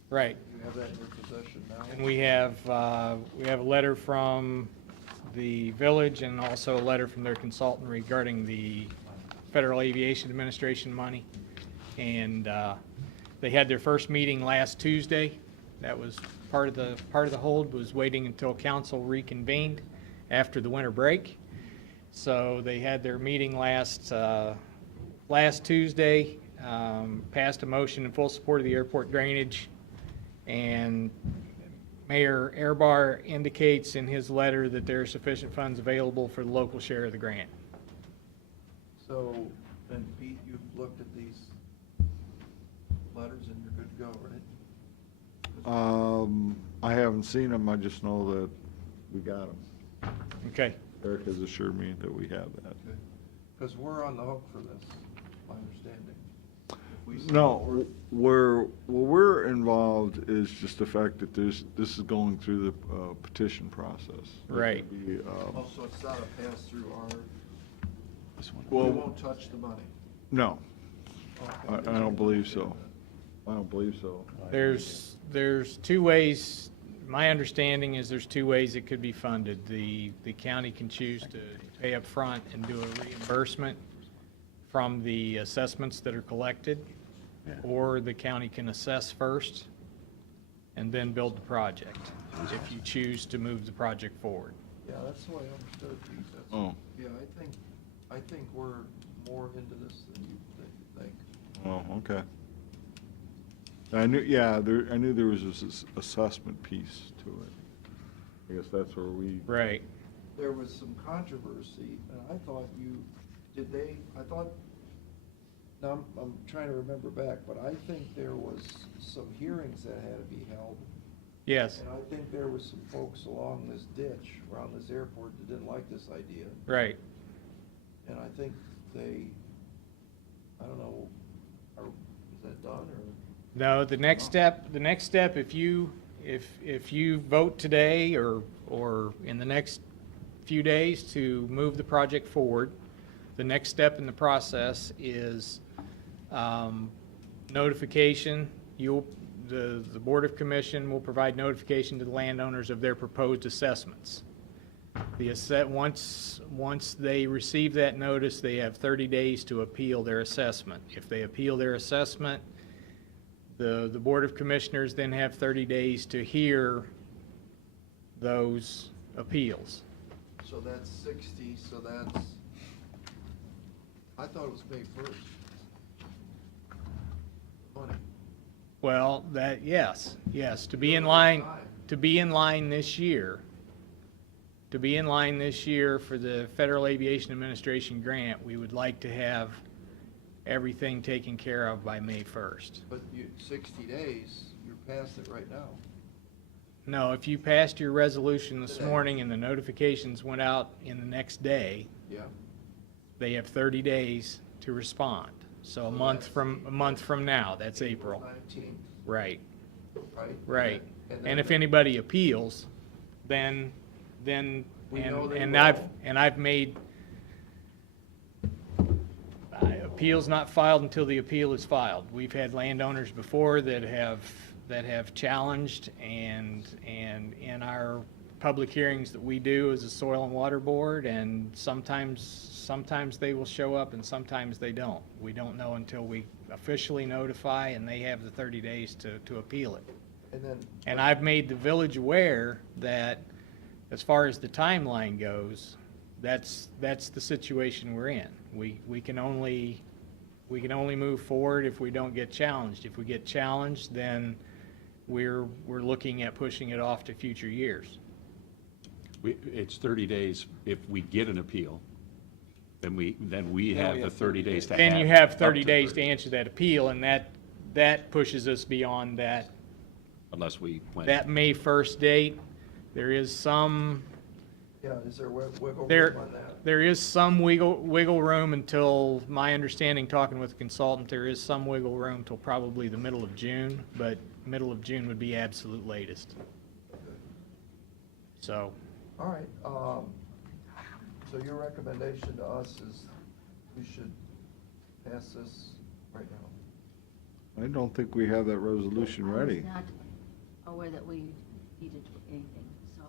Right. You have that in your possession now? And we have a letter from the village and also a letter from their consultant regarding the Federal Aviation Administration money. And they had their first meeting last Tuesday, That was part of the hold was waiting until council reconvened after the winter break. So they had their meeting last Tuesday, passed a motion in full support of the airport drainage, and Mayor Airbar indicates in his letter that there are sufficient funds available for the local share of the grant. So, and Pete, you've looked at these letters and you're good to go, right? I haven't seen them, I just know that we got them. Okay. Eric has assured me that we have that. Because we're on the hook for this, my understanding. If we say- No, we're involved is just the fact that this is going through the petition process. Right. Oh, so it's not a pass-through our, Well, we won't touch the money. No, Okay. I don't believe so. I don't believe so. There's two ways, my understanding is there's two ways it could be funded. The county can choose to pay up front and do a reimbursement from the assessments that are collected, or the county can assess first and then build the project, if you choose to move the project forward. Yeah, that's the way I understood, Pete. That's- Oh. Yeah, I think we're more into this than you think. Oh, okay. I knew there was this assessment piece to it. I guess that's where we. Right. There was some controversy, and I thought now I'm trying to remember back, but I think there was some hearings that had to be held. Yes, And I think there was some folks along this ditch around this airport that didn't like this idea. right. And I think I don't know, is that done or? No, the next step, if you vote today or in the next few days to move the project forward, the next step in the process is notification. The Board of Commission will provide notification to the landowners of their proposed assessments. Once they receive that notice, they have 30 days to appeal their assessment. If they appeal their assessment, the Board of Commissioners then have 30 days to hear those appeals. So that's 60, so that's, I thought it was May 1st. Money. Well, yes, to be in line this year, for the Federal Aviation Administration grant, we would like to have everything taken care of by May 1st. But 60 days, you're past it right now. No, if you passed your resolution this Today. morning and the notifications went out in the next day, Yeah. they have 30 days to respond. So a month from now, that's April. 19th, Right, right? right. And then And if the- anybody appeals, then, We know they and will. I've made, appeals not filed until the appeal is filed. We've had landowners before that have challenged, and in our public hearings that we do as a Soil and Water Board, and sometimes they will show up and sometimes they don't. We don't know until we officially notify, and they have the 30 days to appeal it. And then. And I've made the village aware that, as far as the timeline goes, that's the situation we're in. We can only move forward if we don't get challenged. If we get challenged, then we're looking at pushing it off to future years. It's 30 days if we get an appeal, then we have the 30 days to have. Then you have up 30 days to answer that appeal, and that pushes us beyond that Unless we plan. May 1st date. There is some, Yeah, is there wiggle room there, on that? there is some wiggle room until, my understanding, talking with the consultant, there is some wiggle room till probably the middle of June, but middle of June would be absolute latest. So, All right, so your recommendation to us is we should pass this right now? I don't think we have that resolution ready. I was not aware that we needed anything, so.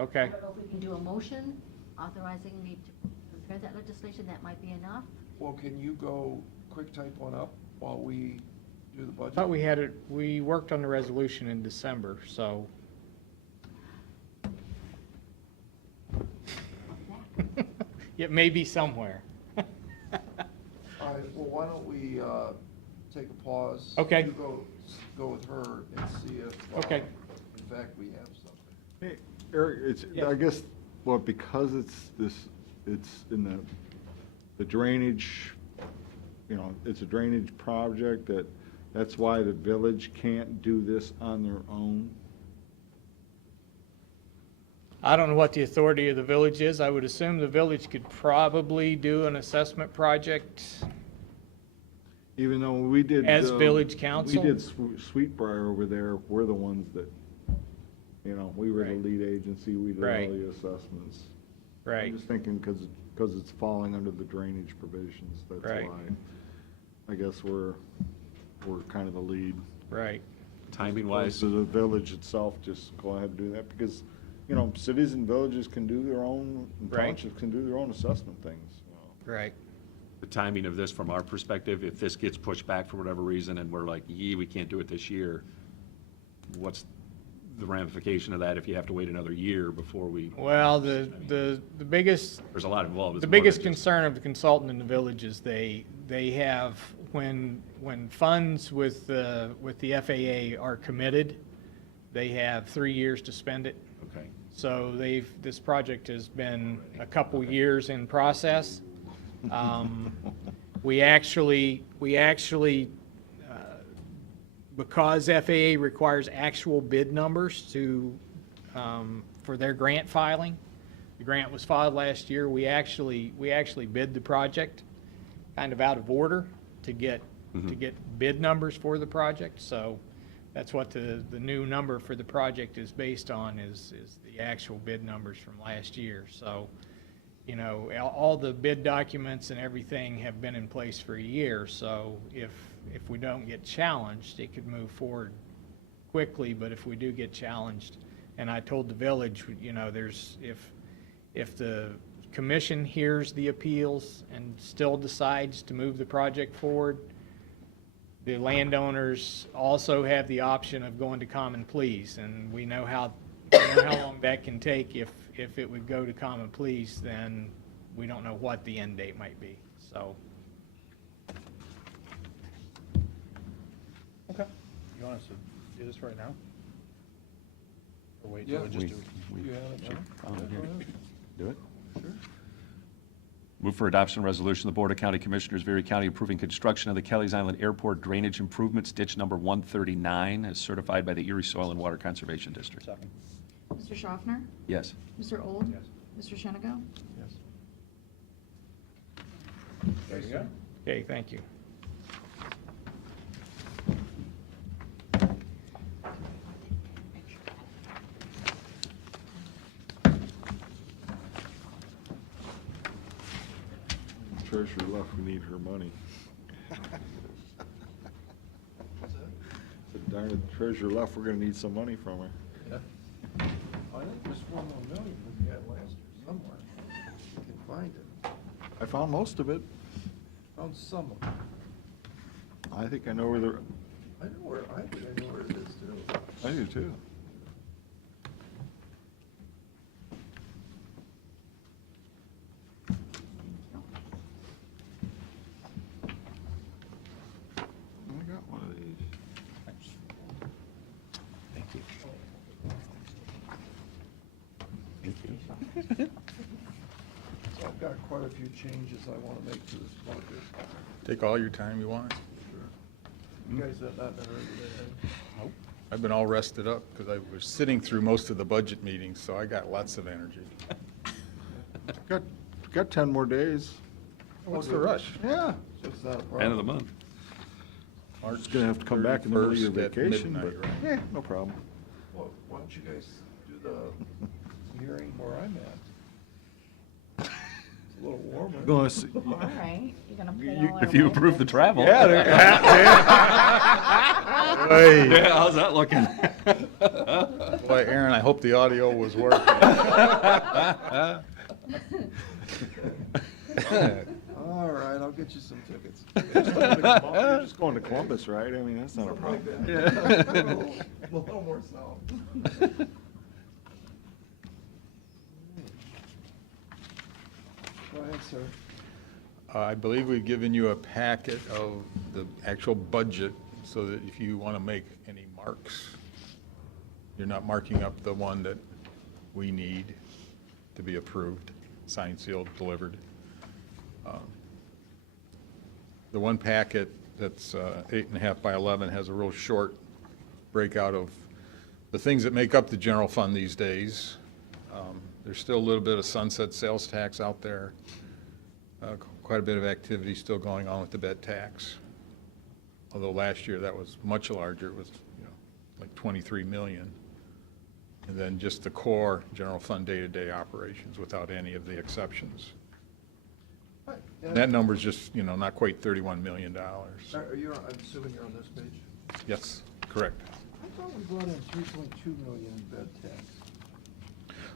okay. I don't know if we can do a motion authorizing me to prepare that legislation, that might be enough. Well, can you go quick type one up while we do the I budget? thought we had it, we worked on the resolution in December, so. It may be somewhere. All right, well, why don't we take a pause? Okay. You go with her and see if, Okay. in fact, we have something. Hey, Eric, it's, Yeah. I guess, well, because it's in the drainage, you know, it's a drainage project that's why the village can't do this on their own. I don't know what the authority of the village is. I would assume the village could probably do an assessment project. Even though we did. As village council? We did Sweetbriar over there, we're the ones that, you know, we were the Right. lead agency, we did all Right. the assessments. Right. I'm just thinking because it's falling under the drainage provisions, that's Right. why. I guess we're kind of the lead. Right. Timing wise, So the village itself just go ahead and do that, because, you know, cities and villages can do their own, and Right. townships can do their own assessment things, you know. Right. the timing of this from our perspective, if this gets pushed back for whatever reason and we're like, we can't do it this year, what's the ramification of that if you have to wait another year before we? Well, the biggest, There's a lot involved. It's the more than biggest just- concern of the consultant in the village is they have, when funds with the FAA are committed, they have 3 years to spend it. Okay. So this project has been a couple years in process. We actually, because FAA requires actual bid numbers for their grant filing, the grant was filed last year, we actually bid the project kind of out of order to get bid numbers for the project. So that's what the new number for the project is based on, is the actual bid numbers from last year. So, you know, all the bid documents and everything have been in place for a year. So if we don't get challenged, it could move forward quickly. But if we do get challenged, and I told the village, you know, if the commission hears the appeals and still decides to move the project forward, the landowners also have the option of going to common pleas, and we know how long that can take. If it would go to common pleas, then we don't know what the end date might be, so. Okay. You want us to do this right now? Or wait Yeah. till we just do? You have it, John? Sure. Go ahead. Do it? Sure. Move for adoption resolution, the Board of County Commissioners, of Erie County, approving construction of the Kelly's Island Airport drainage improvements, ditch number 139, as certified by the Erie Soil and Water Conservation District. Second. Mr. Schaffner? Yes. Mr. Old? Yes. Mr. Shenigo? Yes. There you go. Okay, thank you. Treasurer left, we need her money. The darn treasurer left, we're gonna need some money from her. Yeah. I think there's 1 more million we had last year somewhere. You can find it. I found most of it. Found some of it. I think I know where the, I think I know where it is too. I do too. I got one of these. Thank you. So I've got quite a few changes I want to make to this budget. Take all your time you want. You guys have not been ready today? I've been all rested up because I was sitting through most of the budget meetings, so I got lots of energy. Got 10 more days. What's the rush? Yeah. So it's not a problem. End of the month. Just gonna have to come back in the middle of your 31st at vacation, midnight, but, right? yeah, no problem. Well, why don't you guys do the hearing where I'm at? It's a little warmer. Gonna see- All right, you're gonna pay all our If you way? approve the travel. Yeah, Hey, Yeah, how's that looking? boy, Aaron, I hope the audio was working. All right, I'll get you some tickets. You're just going to Columbus, right? I mean, that's not a problem. A little more south. Go ahead, sir. I believe we've given you a packet of the actual budget so that if you want to make any marks, you're not marking up the one that we need to be approved, signed, sealed, delivered. The one packet that's 8.5 by 11 has a real short breakout of the things that make up the general fund these days. There's still a little bit of sunset sales tax out there. Quite a bit of activity still going on with the bed tax. Although last year that was much larger, it was, like 23 million. And then just the core general fund day-to-day operations without any of the exceptions. That number's just, not quite $31 million. Are you, I'm assuming you're on this page? Yes, correct. I thought we brought in 3.2 million in bed tax.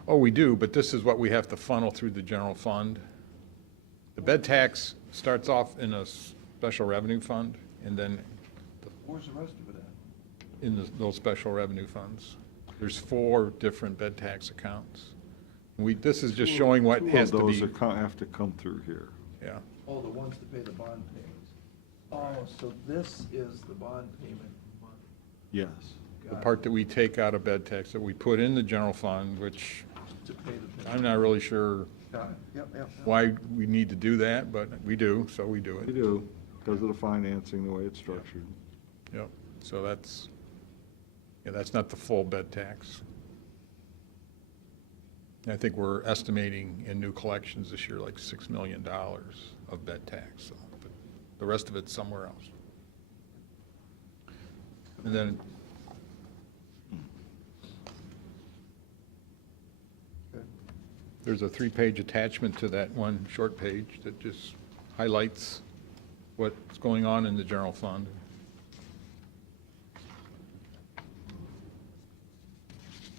Oh, we do, but this is what we have to funnel through the general fund. The bed tax starts off in a special revenue fund, and then Where's the rest of it at? in those special revenue funds. There's 4 different bed tax accounts. This is just showing what has to be. Those have to come through here. Yeah. Oh, the ones to pay the bond payments. Oh, so this is the bond payment money. Yes. The part that we take out of bed tax that we put in the general fund, which To pay the payment. I'm not really sure Got it. Yep. why we need to do that, but we do, so we do We it. do, because of the financing, the way it's structured. Yep, so that's not the full bed tax. I think we're estimating in new collections this year like $6 million of bed tax, so, but the rest of it's somewhere else. And then there's a 3-page attachment to that one short page that just highlights what's going on in the general fund.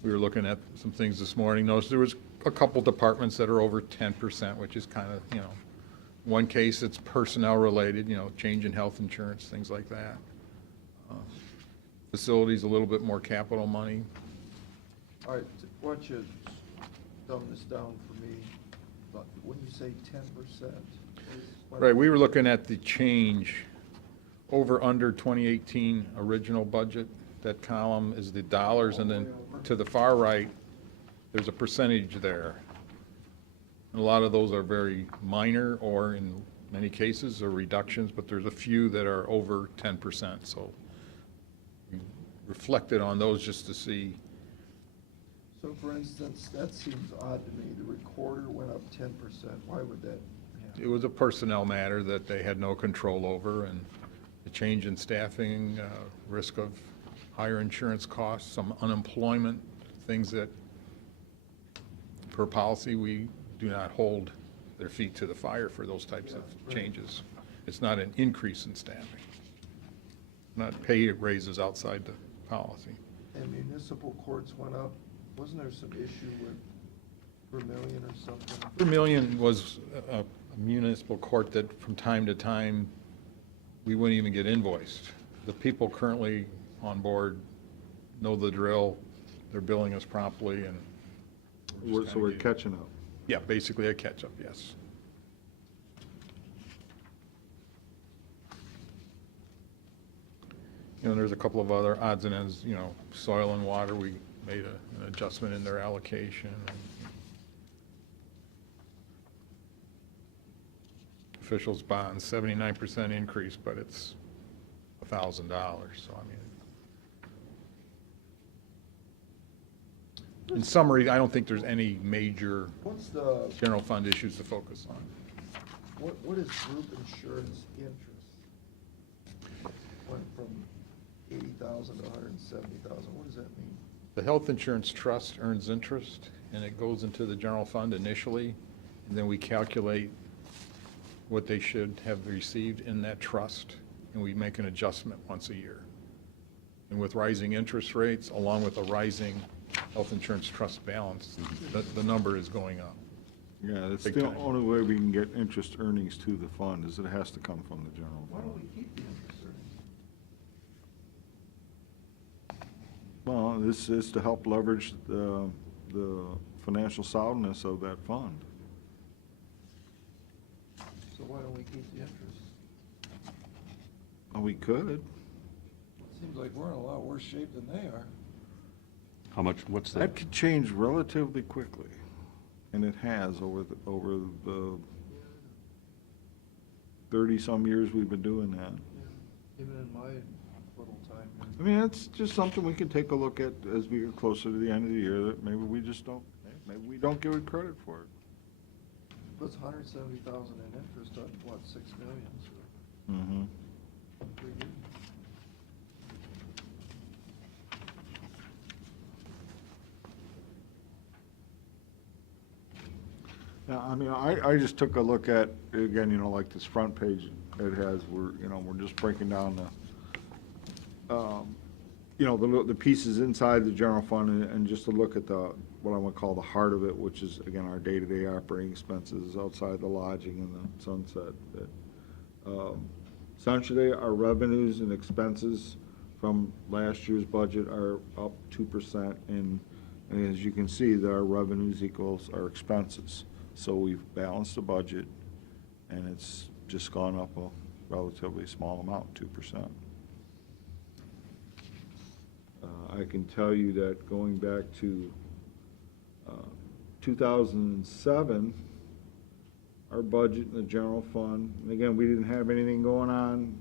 We were looking at some things this morning. Noticed there was a couple departments that are over 10%, which is kind of, one case it's personnel related, change in health insurance, things like that. Facilities, a little bit more capital money. All right, why don't you dumb this down for me? But when you say 10%? Right, we were looking at the change over under 2018 original budget. That column is the dollars, and then to the far right, there's a percentage there. And a lot of those are very minor, or in many cases are reductions, but there's a few that are over 10%. So we reflected on those just to see. So for instance, that seems odd to me. The recorder went up 10%. Why would that happen? It was a personnel matter that they had no control over, and the change in staffing, risk of higher insurance costs, some unemployment, things that, per policy, we do not hold their feet to the fire for those types of changes. It's not an increase in staffing, not pay raises outside the policy. And municipal courts went up. Wasn't there some issue with Vermillion or something? Vermillion was a municipal court that from time to time, we wouldn't even get invoiced. The people currently on board know the drill. They're billing us promptly, and So we're catching up. yeah, basically a catch-up, yes. There's a couple of other odds and ends, soil and water, we made an adjustment in their allocation. Officials' bonds, 79% increase, but it's $1,000, so I mean. In summary, I don't think there's any major What's the, general fund issues to focus on. what is group insurance interest? Went from 80,000 to 170,000. What does that mean? The health insurance trust earns interest, and it goes into the general fund initially, and then we calculate what they should have received in that trust, and we make an adjustment once a year. And with rising interest rates, along with a rising health insurance trust balance, the number is going up. Yeah, that's Big the time. only way we can get interest earnings to the fund, is it has to come from the general Why don't fund. we keep the interest earnings? Well, this is to help leverage the financial soundness of that fund. So why don't we keep the interest? Well, we could. Seems like we're in a lot worse shape than they are. How much, what's That could change relatively quickly, and it has over the 30-some years we've been doing that. Even in my little time here. I mean, it's just something we can take a look at as we get closer to the end of the year, that maybe we just don't, maybe we don't give it credit for it. Puts 170,000 in interest on, what, 6 million? So Mm-hmm. pretty good. Yeah, I mean, I just took a look at, again, like this front page it has, we're just breaking down the pieces inside the general fund, and just to look at what I want to call the heart of it, which is, again, our day-to-day operating expenses outside the lodging and the sunset. Essentially, our revenues and expenses from last year's budget are up 2%, and as you can see, that our revenues equals our expenses. So we've balanced the budget, and it's just gone up a relatively small amount, 2%. I can tell you that going back to 2007, our budget in the general fund, and again, we didn't have anything going on,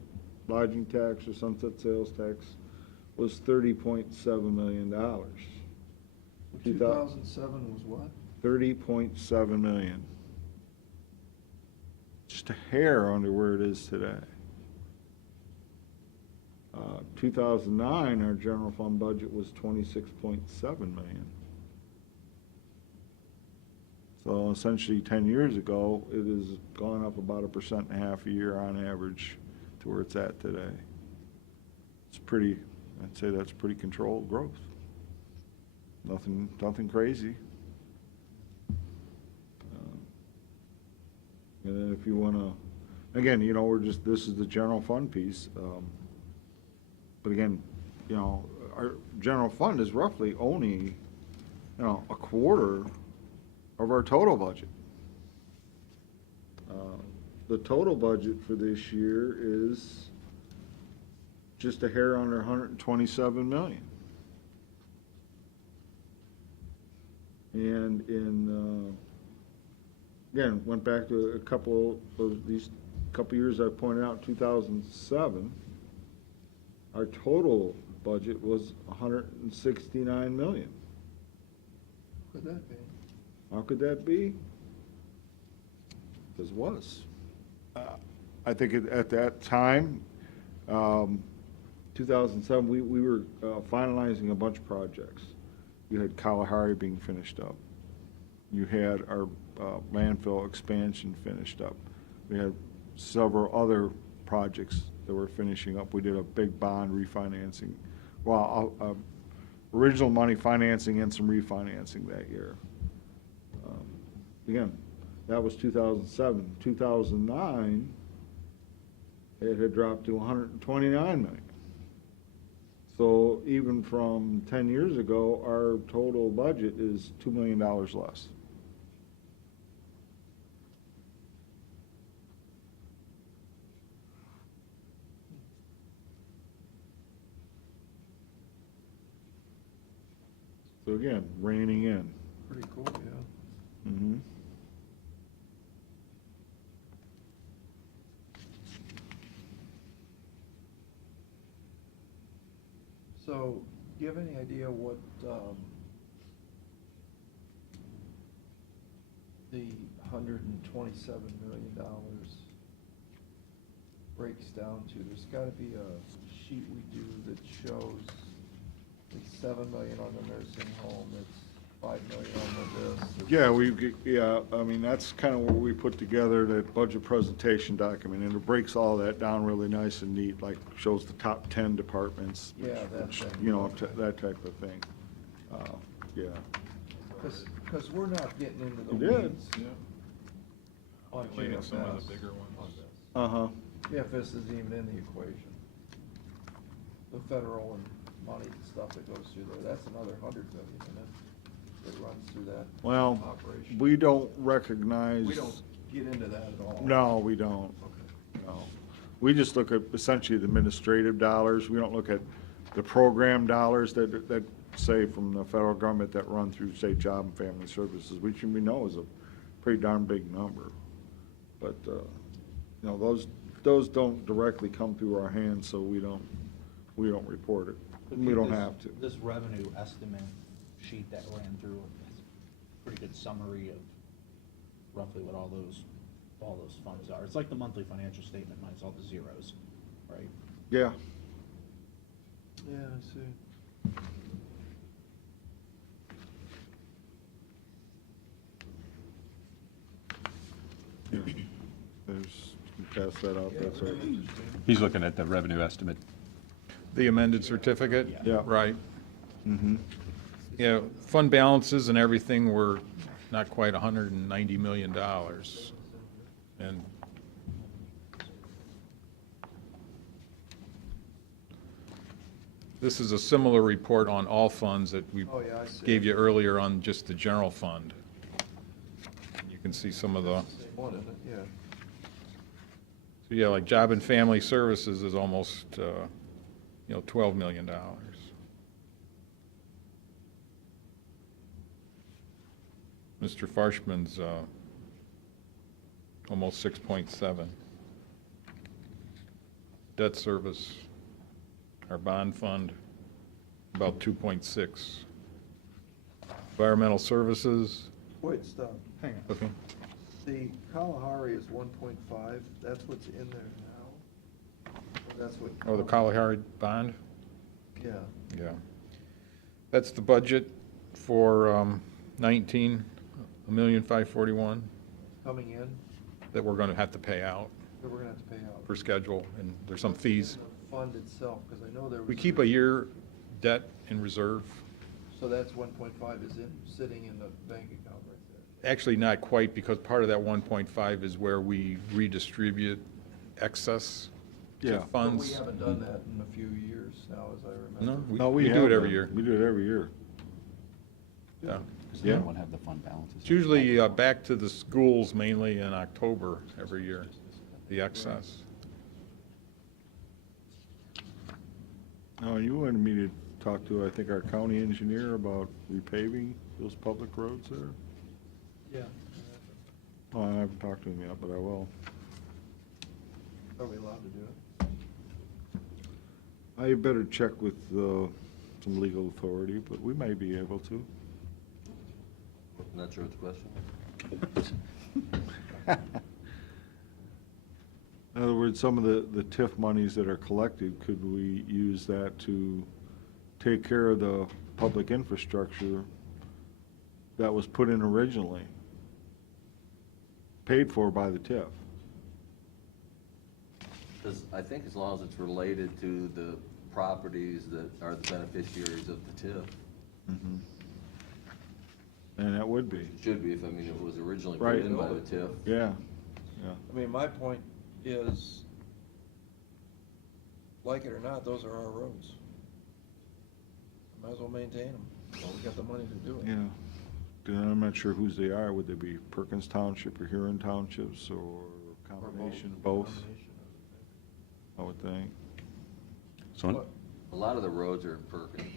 lodging tax or sunset sales tax, was $30.7 million. 2007 was what? $30.7 million. Just a hair under where it is today. 2009, our general fund budget was $26.7 million. So essentially, 10 years ago, it has gone up about 1.5% a year on average to where it's at today. It's pretty, I'd say that's pretty controlled growth. Nothing crazy. And then if you want to, again, this is the general fund piece. But again, our general fund is roughly only, a quarter of our total budget. The total budget for this year is just a hair under $127 million. And again, went back to a couple of these years I pointed out, 2007, our total budget was $169 million. Could that be? How could that be? Because it was. I think at that time, 2007, we were finalizing a bunch of projects. You had Kalahari being finished up. You had our landfill expansion finished up. We had several other projects that were finishing up. We did a big bond refinancing. Well, original money financing and some refinancing that year. Again, that was 2007. 2009, it had dropped to $129 million. So even from 10 years ago, our total budget is $2 million less. So again, reining in. Pretty cool, yeah. Mm-hmm. So, do you have any idea what the $127 million breaks down to? There's got to be a sheet we do that shows it's $7 million on the nursing home, it's $5 million on the this. Yeah, I mean, that's kind of where we put together that budget presentation document, and it breaks all that down really nice and neat, like shows the top 10 departments. Yeah, that thing. That type of thing. Yeah. Because we're not getting into the You did. weeds. on Including some of JFS the bigger ones. on this. Uh-huh. JFS isn't even in the equation. The federal and money and stuff that goes through there, that's another 100 million, and then it runs through that Well, operation. we don't recognize. We don't get into that at all. No, we don't. Okay. No. We just look at essentially the administrative dollars. We don't look at the program dollars that say from the federal government that run through, say, Job and Family Services, which we know is a pretty darn big number. But, you know, those don't directly come through our hands, so we don't report it. We don't have to. This revenue estimate sheet that ran through has a pretty good summary of roughly what all those funds are. It's like the monthly financial statement minus all the zeros, right? Yeah. Yeah, I see. Yeah. There's, you pass that out, that's right. He's looking at the revenue estimate. The amended certificate? Yeah. Right. Mm-hmm. Yeah, fund balances and everything were not quite $190 million. And this is a similar report on all funds that we Oh, yeah, I see. gave you earlier on just the general fund. You can see some of the, Same one, isn't it? Yeah. so yeah, like Job and Family Services is almost, $12 million. Mr. Farshman's almost 6.7. Debt service, our bond fund, about 2.6. Environmental services, Wait, stop. Hang on. okay, The Kalahari is 1.5, that's what's in there now? Or that's what? oh, the Kalahari bond? Yeah. Yeah. That's the budget for 19, $1,541,000 Coming in, that we're going to have to pay out that we're gonna have to pay out. per schedule, and there's some fees. The fund itself, because I know there was. We keep a year debt in reserve. So that's 1.5 is sitting in the bank account right there. Actually, not quite, because part of that 1.5 is where we redistribute excess Yeah. to But funds. But we haven't done that in a few years now, as I remember. No, No, we do have it every that. year. We do it every year. Yeah. Does Yeah. anyone have the fund balances? It's usually back to the schools mainly in October every year, the excess. Oh, you wanted me to talk to, I think, our county engineer about repaving those public roads there? Yeah. Oh, I haven't talked to him yet, but I will. Are we allowed to do it? I better check with some legal authority, but we may be able to. Not sure what the question was. In other words, some of the TIF monies that are collected, could we use that to take care of the public infrastructure that was put in originally, paid for by the TIF? Because I think as long as it's related to the properties that are the beneficiaries of the TIF, Mm-hmm. And that would be. it should be, if, I mean, it was originally put Right. in by the TIF. Yeah, yeah. I mean, my point is, like it or not, those are our roads. Might as well maintain them, while we got the money to do it. Yeah. Then I'm not sure whose they are. Would they be Perkins Township or Huron Townships or Or combination of both? Combination of I would think. So, A lot of the roads are in Perkins,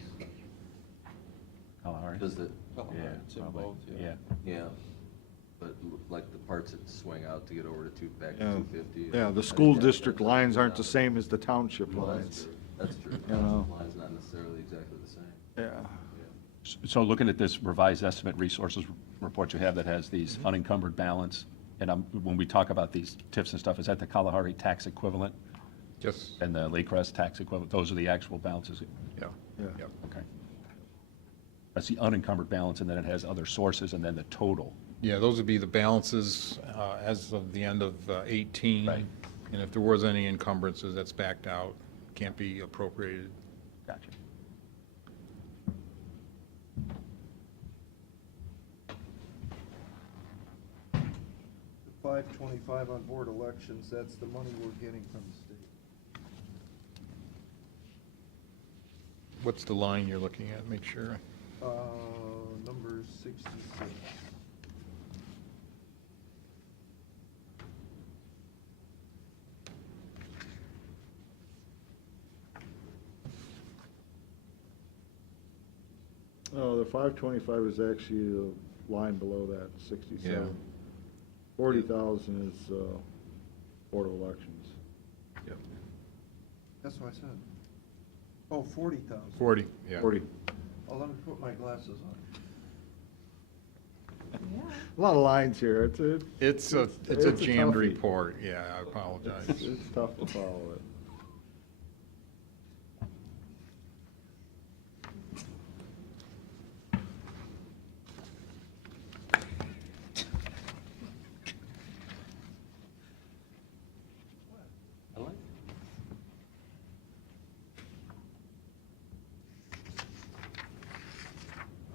Kalahari? because the, it. Kalahari, Yeah, it's in probably. both, Yeah. yeah, but like the parts that swing out to get over to back to Yeah. 250. Yeah, the school district lines aren't the same as the township Well, lines. that's true. You know. Line's not necessarily exactly the same. Yeah. So looking at this revised estimate resources report you have that has these unencumbered balance, and when we talk about these TIFs and stuff, is that the Kalahari tax equivalent Yes, and the Lake Crest tax equivalent? Those are the actual balances? yeah, Yeah. yeah. Okay. That's the unencumbered balance, and then it has other sources, and then the total. Yeah, those would be the balances as of the end of 18. Right. And if there was any encumbrances, that's backed out, can't be appropriated. Gotcha. 525 on board elections, that's the money we're getting from the state. What's the line you're looking at? Make sure. Number 66. Oh, the 525 is actually the line below that, 67. Yeah. 40,000 is Board of Elections. Yep. That's what I said. Oh, 40,000. 40, yeah. 40. Oh, let me put my glasses on. A lot of lines here. It's a it's jammed toughie. report, yeah, I apologize. It's tough to follow it.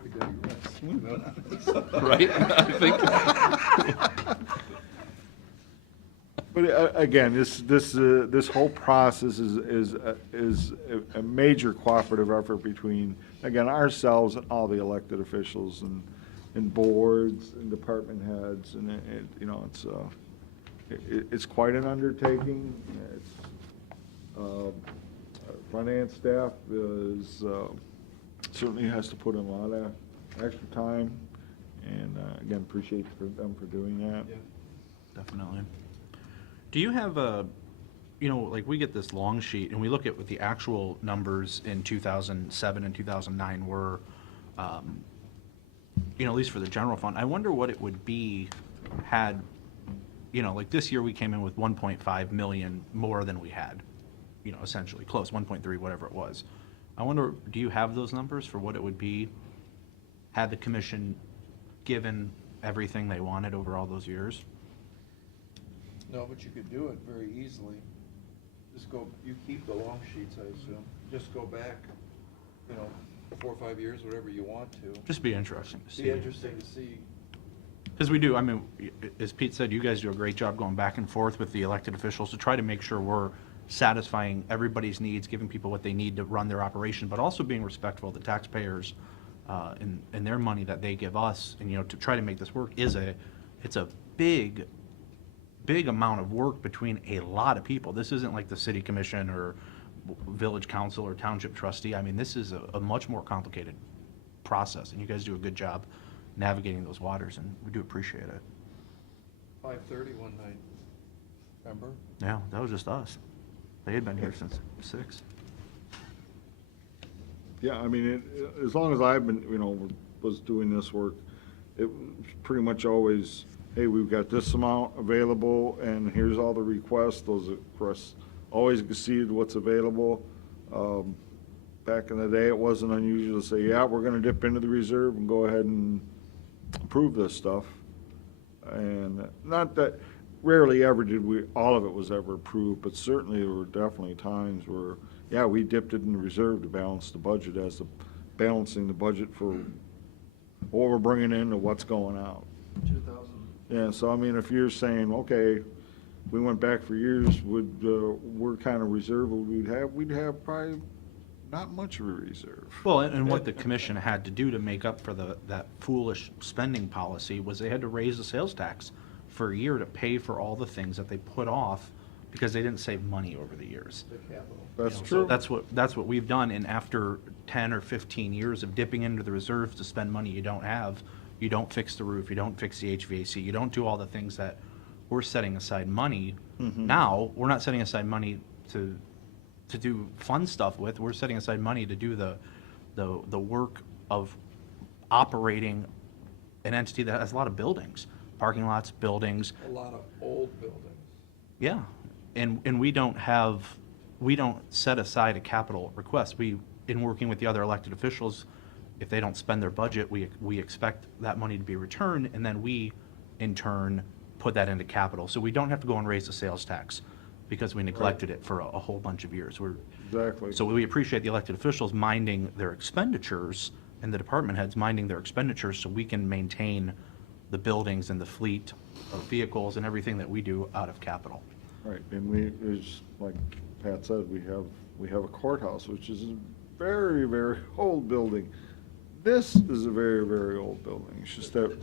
We digress. Right? I think. But again, this whole process is a major cooperative effort between, again, ourselves and all the elected officials and boards and department heads, and it's quite an undertaking. Finance staff certainly has to put in a lot of extra time, and again, appreciate them for doing that. Definitely. Do you have like we get this long sheet and we look at what the actual numbers in 2007 and 2009 were, at least for the general fund. I wonder what it would be had, like this year we came in with 1.5 million more than we had, essentially close, 1.3, whatever it was. I wonder, do you have those numbers for what it would be had the commission given everything they wanted over all those years? No, but you could do it very easily. Just go, you keep the long sheets, I assume. Just go back, 4 or 5 years, whatever you want to. Just be interesting to see. Be interesting to see. Because we do, I mean, as Pete said, you guys do a great job going back and forth with the elected officials to try to make sure we're satisfying everybody's needs, giving people what they need to run their operation, but also being respectful of the taxpayers and their money that they give us. And, to try to make this work it's a big amount of work between a lot of people. This isn't like the city commission or village council or township trustee. I mean, this is a much more complicated process, and you guys do a good job navigating those waters, and we do appreciate it. 5:30 one night, remember? Yeah, that was just us. They had been here since 6. Yeah, I mean, as long as I've been, was doing this work, it was pretty much always, hey, we've got this amount available, and here's all the requests. Those requests always exceeded what's available. Back in the day, it wasn't unusual to say, yeah, we're gonna dip into the reserve and go ahead and approve this stuff. And not that, rarely ever did all of it was ever approved, but certainly there were definitely times where, yeah, we dipped it in the reserve to balance the budget balancing the budget for what we're bringing in and what's going out. 2000. Yeah, so I mean, if you're saying, okay, we went back for years, we're kind of reserve, we'd have probably not much of a reserve. Well, and what the commission had to do to make up for that foolish spending policy was they had to raise the sales tax for a year to pay for all the things that they put off because they didn't save money over the years. The capital. That's So true. that's what we've done, and after 10 or 15 years of dipping into the reserves to spend money you don't have, you don't fix the roof, you don't fix the HVAC, you don't do all the things that we're setting aside money. Now, we're not setting aside money to do fun stuff with, we're setting aside money to do the work of operating an entity that has a lot of buildings, parking lots, buildings. A lot of old buildings. Yeah, and we don't set aside a capital request. In working with the other elected officials, if they don't spend their budget, we expect that money to be returned, and then we, in turn, put that into capital. So we don't have to go and raise the sales tax because we neglected it for a whole bunch of years. Exactly. So we appreciate the elected officials minding their expenditures and the department heads minding their expenditures so we can maintain the buildings and the fleet of vehicles and everything that we do out of capital. Right, and it's like Pat said, we have a courthouse, which is a very, very old building. This is a very, very old building. It's just that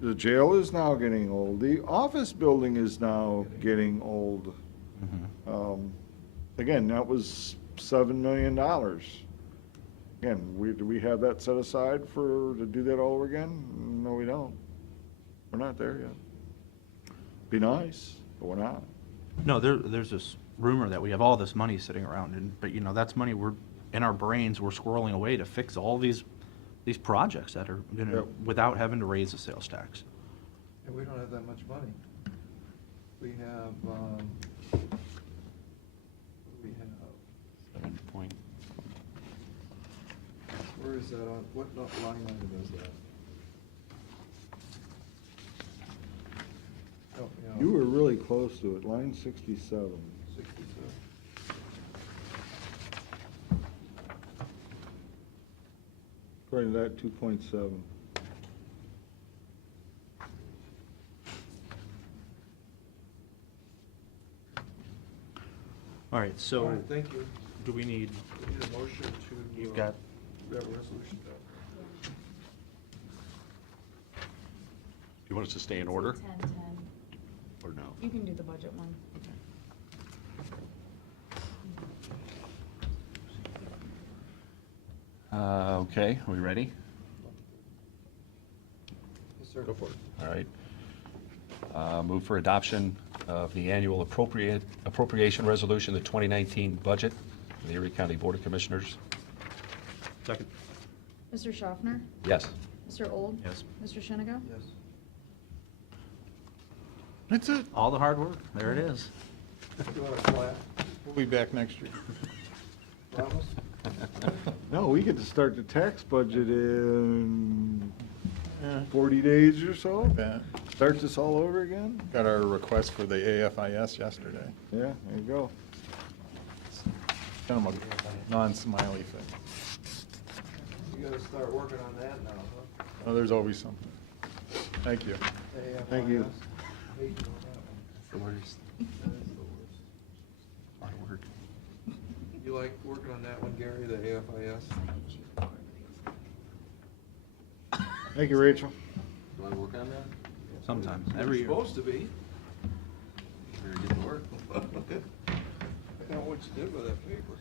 the jail is now getting old. The office building is now getting old. Again, that was $7 million. Again, do we have that set aside to do that all over again? No, we don't. We're not there yet. Be nice, but we're not. No, there's this rumor that we have all this money sitting around, but that's money we're, in our brains, we're squirreling away to fix all these projects that are gonna, Yep. without having to raise the sales tax. And we don't have that much money. We have, where is that on, what line item is that? Oh, yeah. You were really close to it, line 67. 67. According to that, 2.7. All right, so. All right, thank you. Do we need, We need a motion to. you've got, That resolution done. Do you want us to stay in order 10-10. or no? You can do the budget one. Okay, are we ready? Yes, sir. go for it. All right. Move for adoption of the annual appropriation resolution, the 2019 budget, of the Erie County Board of Commissioners. Second. Mr. Schaffner? Yes. Mr. Old? Yes. Mr. Shenigo? Yes. That's it. All the hard work, there it is. You want to clap? We'll be back next year. Promise? No, we get to start the tax budget in 40 days or so. Bet. Start this all over again? Got our request for the AFIS yesterday. Yeah, there you go. Kind of a non-smiley face. You gotta start working on that now, huh? Oh, there's always something. Thank you. Thank you. Hate doing that one. The worst. That is the worst. Hard work. You like working on that one, Gary, the AFIS? Thank you, Rachel. Do I work on that? Sometimes, You're every year. supposed to be. Very good work. I know what you did with that paper.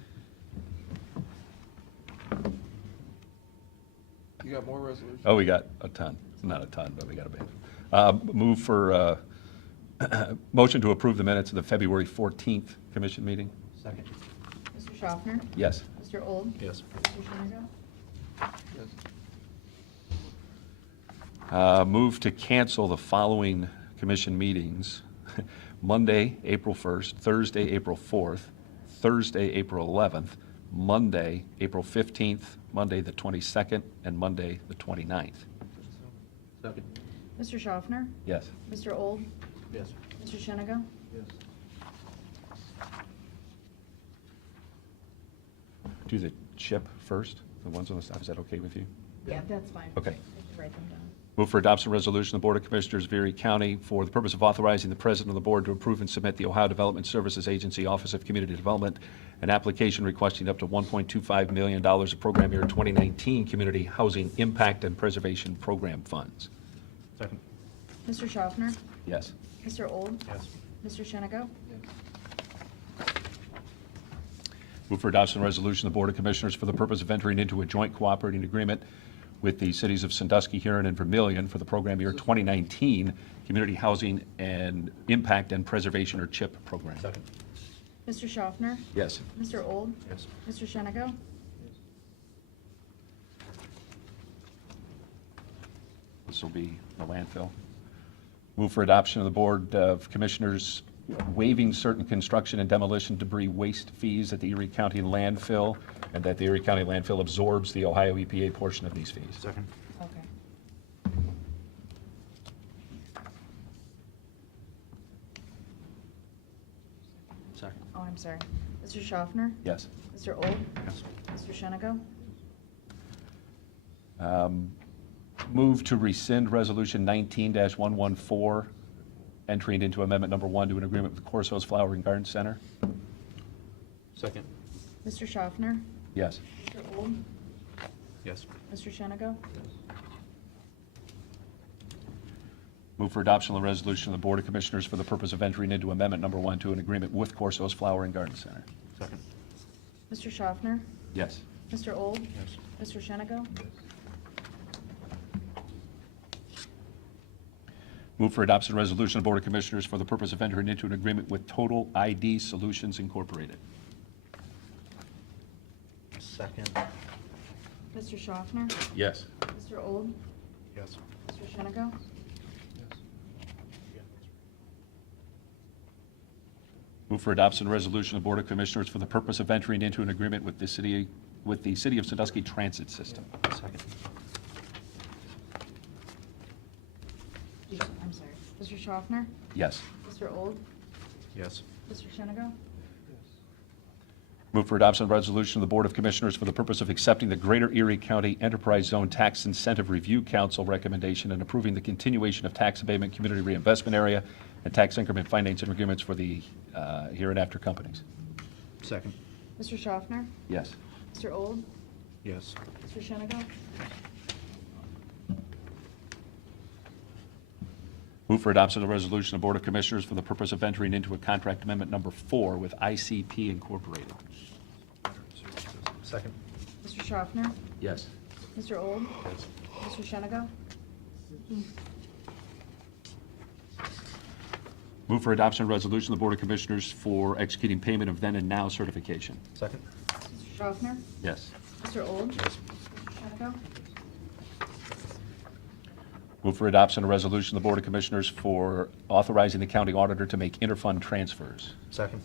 You got more resolutions? Oh, we got a ton. Not a ton, but we got a bit. Move for motion to approve the minutes of the February 14th commission meeting. Second. Mr. Schaffner? Yes. Mr. Old? Yes. Mr. Shenigo? Yes. Move to cancel the following commission meetings: Monday, April 1st, Thursday, April 4th, Thursday, April 11th, Monday, April 15th, Monday, the 22nd, and Monday, the 29th. Second. Mr. Schaffner? Yes. Mr. Old? Yes. Mr. Shenigo? Yes. Do the chip first, the ones on the side. Is that okay with you? Yeah, that's fine. Okay. I should write them down. Move for adoption resolution of the Board of Commissioners of Erie County for the purpose of authorizing the President of the Board to approve and submit the Ohio Development Services Agency Office of Community Development an application requesting up to $1.25 million of program year 2019 Community Housing Impact and Preservation Program funds. Second. Mr. Schaffner? Yes. Mr. Old? Yes. Mr. Shenigo? Move for adoption resolution of the Board of Commissioners for the purpose of entering into a joint cooperating agreement with the cities of Sandusky, Huron, and Vermillion for the program year 2019 Community Housing and Impact and Preservation, or CHIP, program. Second. Mr. Schaffner? Yes. Mr. Old? Yes. Mr. Shenigo? This will be the landfill. Move for adoption of the Board of Commissioners waiving certain construction and demolition debris waste fees at the Erie County landfill, and that the Erie County landfill absorbs the Ohio EPA portion of these fees. Second. Okay. Second. Oh, I'm sorry. Mr. Schaffner? Yes. Mr. Old? Yes. Mr. Shenigo? Move to rescind Resolution 19-114, entering into Amendment Number 1 to an agreement with Corso's Flower and Garden Center. Second. Mr. Schaffner? Yes. Mr. Old? Yes. Mr. Shenigo? Move for adoption of the resolution of the Board of Commissioners for the purpose of entering into Amendment Number 1 to an agreement with Corso's Flower and Garden Center. Second. Mr. Schaffner? Yes. Mr. Old? Yes. Mr. Shenigo? Move for adoption of the resolution of the Board of Commissioners for the purpose of entering into an agreement with Total ID Solutions Incorporated. Second. Mr. Schaffner? Yes. Mr. Old? Yes. Mr. Shenigo? Move for adoption of the resolution of the Board of Commissioners for the purpose of entering into an agreement with the City of Sandusky Transit System. Second. I'm sorry. Mr. Schaffner? Yes. Mr. Old? Yes. Mr. Shenigo? Move for adoption of the resolution of the Board of Commissioners for the purpose of accepting the Greater Erie County Enterprise Zone Tax Incentive Review Council recommendation and approving the continuation of tax abatement, community reinvestment area, and tax increment financing agreements for the hereinafter companies. Second. Mr. Schaffner? Yes. Mr. Old? Yes. Mr. Shenigo? Move for adoption of the resolution of the Board of Commissioners for the purpose of entering into a contract amendment number 4 with ICP Incorporated. Second. Mr. Schaffner? Yes. Mr. Old? Yes. Mr. Shenigo? Move for adoption of resolution of the Board of Commissioners for executing payment of then and now certification. Second. Mr. Schaffner? Yes. Mr. Old? Yes. Mr. Shenigo? Move for adoption of resolution of the Board of Commissioners for authorizing the county auditor to make interfund transfers. Second.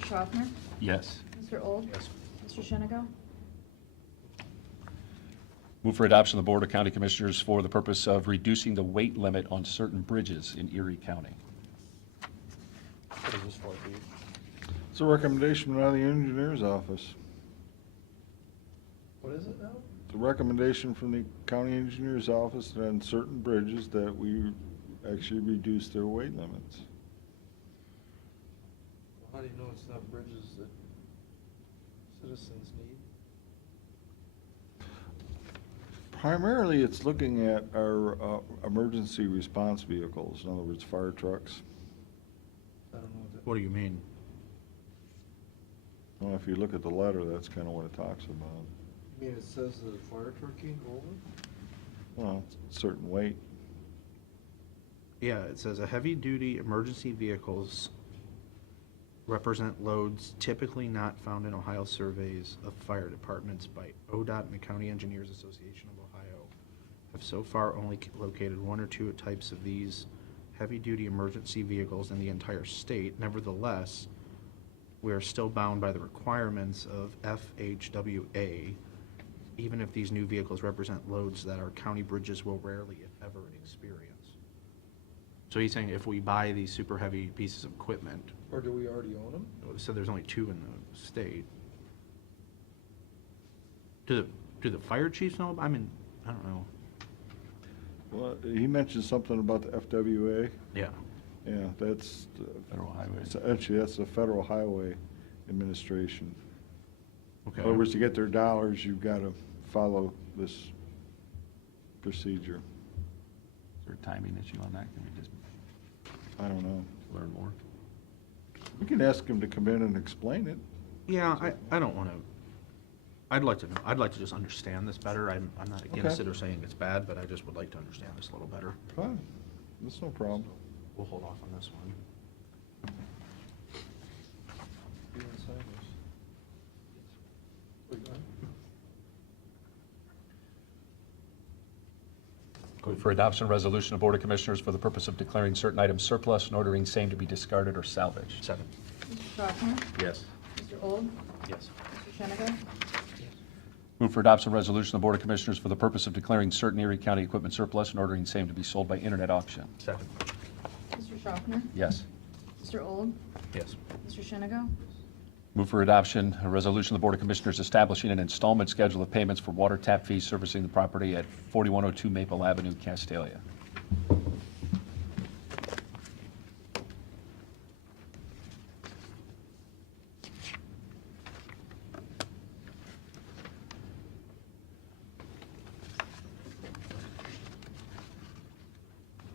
Mr. Schaffner? Yes. Mr. Old? Yes. Mr. Shenigo? Move for adoption of the Board of County Commissioners for the purpose of reducing the weight limit on certain bridges in Erie County. What is this for, Pete? It's a recommendation out of the engineer's office. What is it now? It's a recommendation from the county engineer's office that on certain bridges that we actually reduce their weight limits. How do you know it's not bridges that citizens need? Primarily, it's looking at our emergency response vehicles, in other words, fire trucks. I don't know what that. What do you mean? Well, if you look at the letter, that's kind of what it talks about. You mean it says the fire truck can't go over? Well, it's a certain weight. Yeah, it says a heavy-duty emergency vehicles represent loads typically not found in Ohio surveys of fire departments by ODOT and the County Engineers Association of Ohio. Have so far only located one or two types of these heavy-duty emergency vehicles in the entire state. Nevertheless, we are still bound by the requirements of FHWA, even if these new vehicles represent loads that our county bridges will rarely, if ever, experience. So he's saying if we buy these super heavy pieces of equipment, Or do we already own them? so there's only two in the state. Do the fire chiefs know? I mean, I don't know. Well, he mentioned something about the FWA. Yeah. Yeah, that's, Federal Highway. actually, that's the Federal Highway Administration. Okay. In other words, to get their dollars, you've got to follow this procedure. Is there a timing issue on that? Can we just I don't know. learn more? We can ask him to come in and explain it. Yeah, I don't want to. I'd like to know. I'd like to just understand this better. I'm not against Okay. it or saying it's bad, but I just would like to understand this a little better. Fine, that's no problem. We'll hold off on this one. You didn't sign this. We got it? Move for adoption of resolution of Board of Commissioners for the purpose of declaring certain items surplus and ordering same to be discarded or salvaged. Second. Mr. Schaffner? Yes. Mr. Old? Yes. Mr. Shenigo? Move for adoption of resolution of the Board of Commissioners for the purpose of declaring certain Erie County equipment surplus and ordering same to be sold by internet auction. Second. Mr. Schaffner? Yes. Mr. Old? Yes. Mr. Shenigo? Move for adoption, a resolution of the Board of Commissioners establishing an installment schedule of payments for water tap fees servicing the property at 4102 Maple Avenue, Castalia.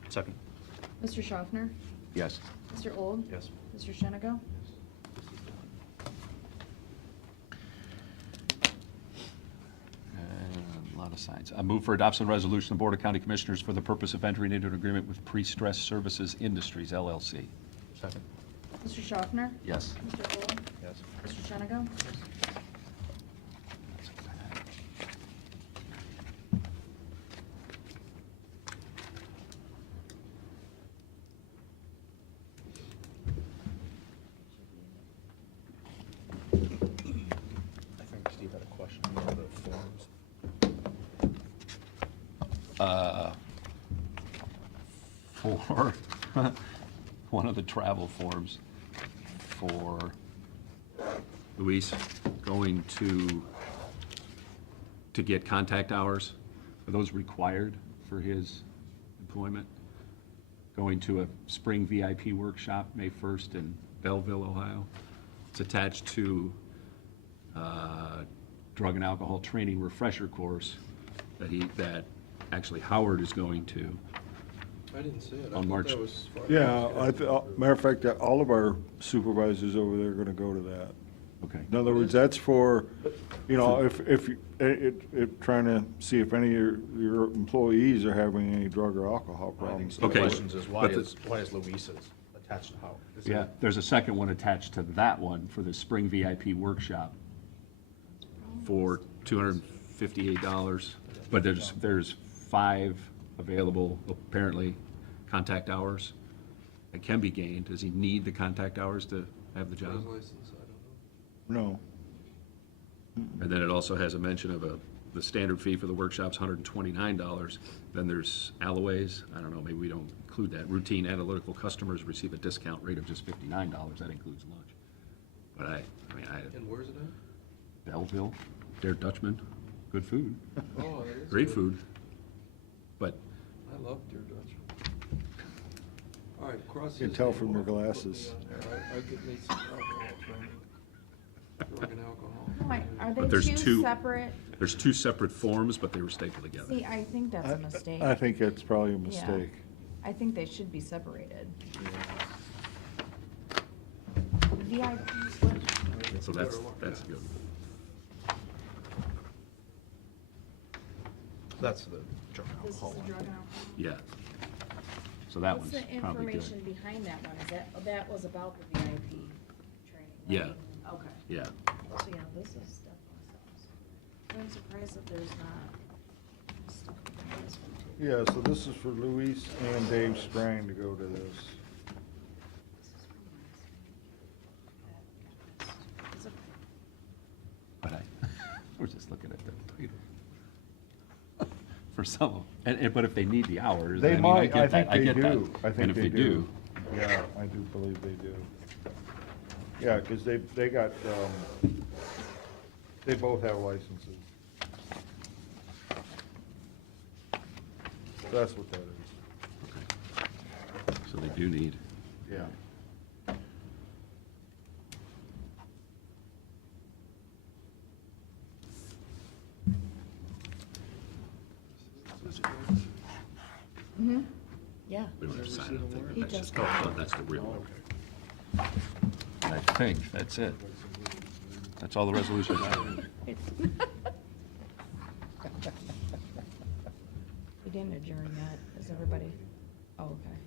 Second. Mr. Schaffner? Yes. Mr. Old? Yes. Mr. Shenigo? A lot of signs. I move for adoption of the resolution of the Board of County Commissioners for the purpose of entering into an agreement with Pre-Stress Services Industries, LLC. Second. Mr. Schaffner? Yes. Mr. Old? Yes. Mr. Shenigo? I think Steve had a question about the forms. For one of the travel forms for Luis going to get contact hours, are those required for his employment? Going to a spring VIP workshop, May 1st in Belleville, Ohio. It's attached to drug and alcohol training refresher course that actually Howard is going to. I didn't see it. I On thought March- that was Friday. Yeah, matter of fact, all of our supervisors over there are gonna go to that. Okay. In other words, that's for, you know, if, trying to see if any of your employees are having any drug or alcohol problems. The Okay. questions is But the- why is Luis's attached to Howard? Is Yeah, it- there's a second one attached to that one for the spring VIP workshop for $258. But there's 5 available, apparently, contact hours that can be gained. Does he need the contact hours to have the job? Driver's license, I don't know. No. And then it also has a mention of the standard fee for the workshop's $129. Then there's alloways, I don't know, maybe we don't include that. Routine analytical customers receive a discount rate of just $59. That includes lunch. But And where's it at? Belleville, Der Dutchman, good food, Oh, it is. great good. food. But I love Dear Dutch. All right, cross. You can his tell name from your off and put me glasses. on there. I could need some alcohol training. Drug and alcohol. Are But they there's two two- separate? there's 2 separate forms, but they were stapled together. See, I think that's a mistake. I think it's probably a Yeah. mistake. I think they should be separated. VIP, So that's good. That's the drug and this is the alcohol drug one. and alcohol. Yeah. So that What's one's the probably good. information behind that one? Is that was about the VIP training? Yeah. right? Okay. Yeah. So, yeah, this is definitely something. I'm surprised that there's not stuff in this one too. Yeah, so this is for Luis and Dave Strang to go to this. This is from last week. It's okay. But we're just looking at the title. For some, but if they need the hours, They I mean, I might, I get that, think they get that. do. I And think if they they do, Yeah, I do believe they do. Yeah, because they got, they both have licenses. That's what that is. so they do need. Yeah. Mm-hmm, yeah. We don't have to sign anything. He That's just just, oh, that's the real one. And I think that's it. That's all the resolutions. We didn't adjourn yet. Is everybody? Oh, okay.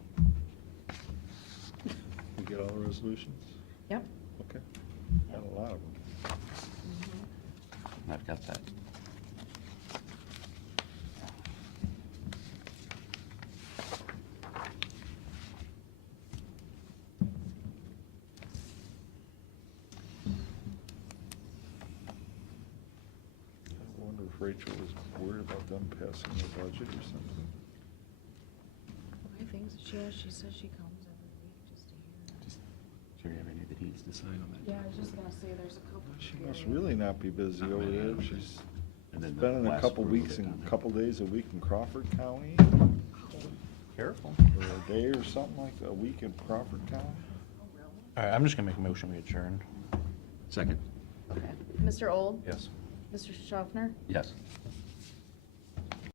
You get all the resolutions? Yep. Okay. Got a lot of them. I've got that. I wonder if Rachel was worried about them passing the budget or something. I think so. She says she comes every week just to hear. Just, sure you have any that he needs to sign on that. Yeah, I was just gonna say, there's a couple. She must really not be busy over there. She's And then the spending a last couple row of weeks it and on there. couple days a week in Crawford County, Careful. or a day or something like that, a week in Crawford County. All right, I'm just gonna make a motion, we adjourn. Second? Okay. Mr. Old? Yes. Mr. Schaffner? Yes.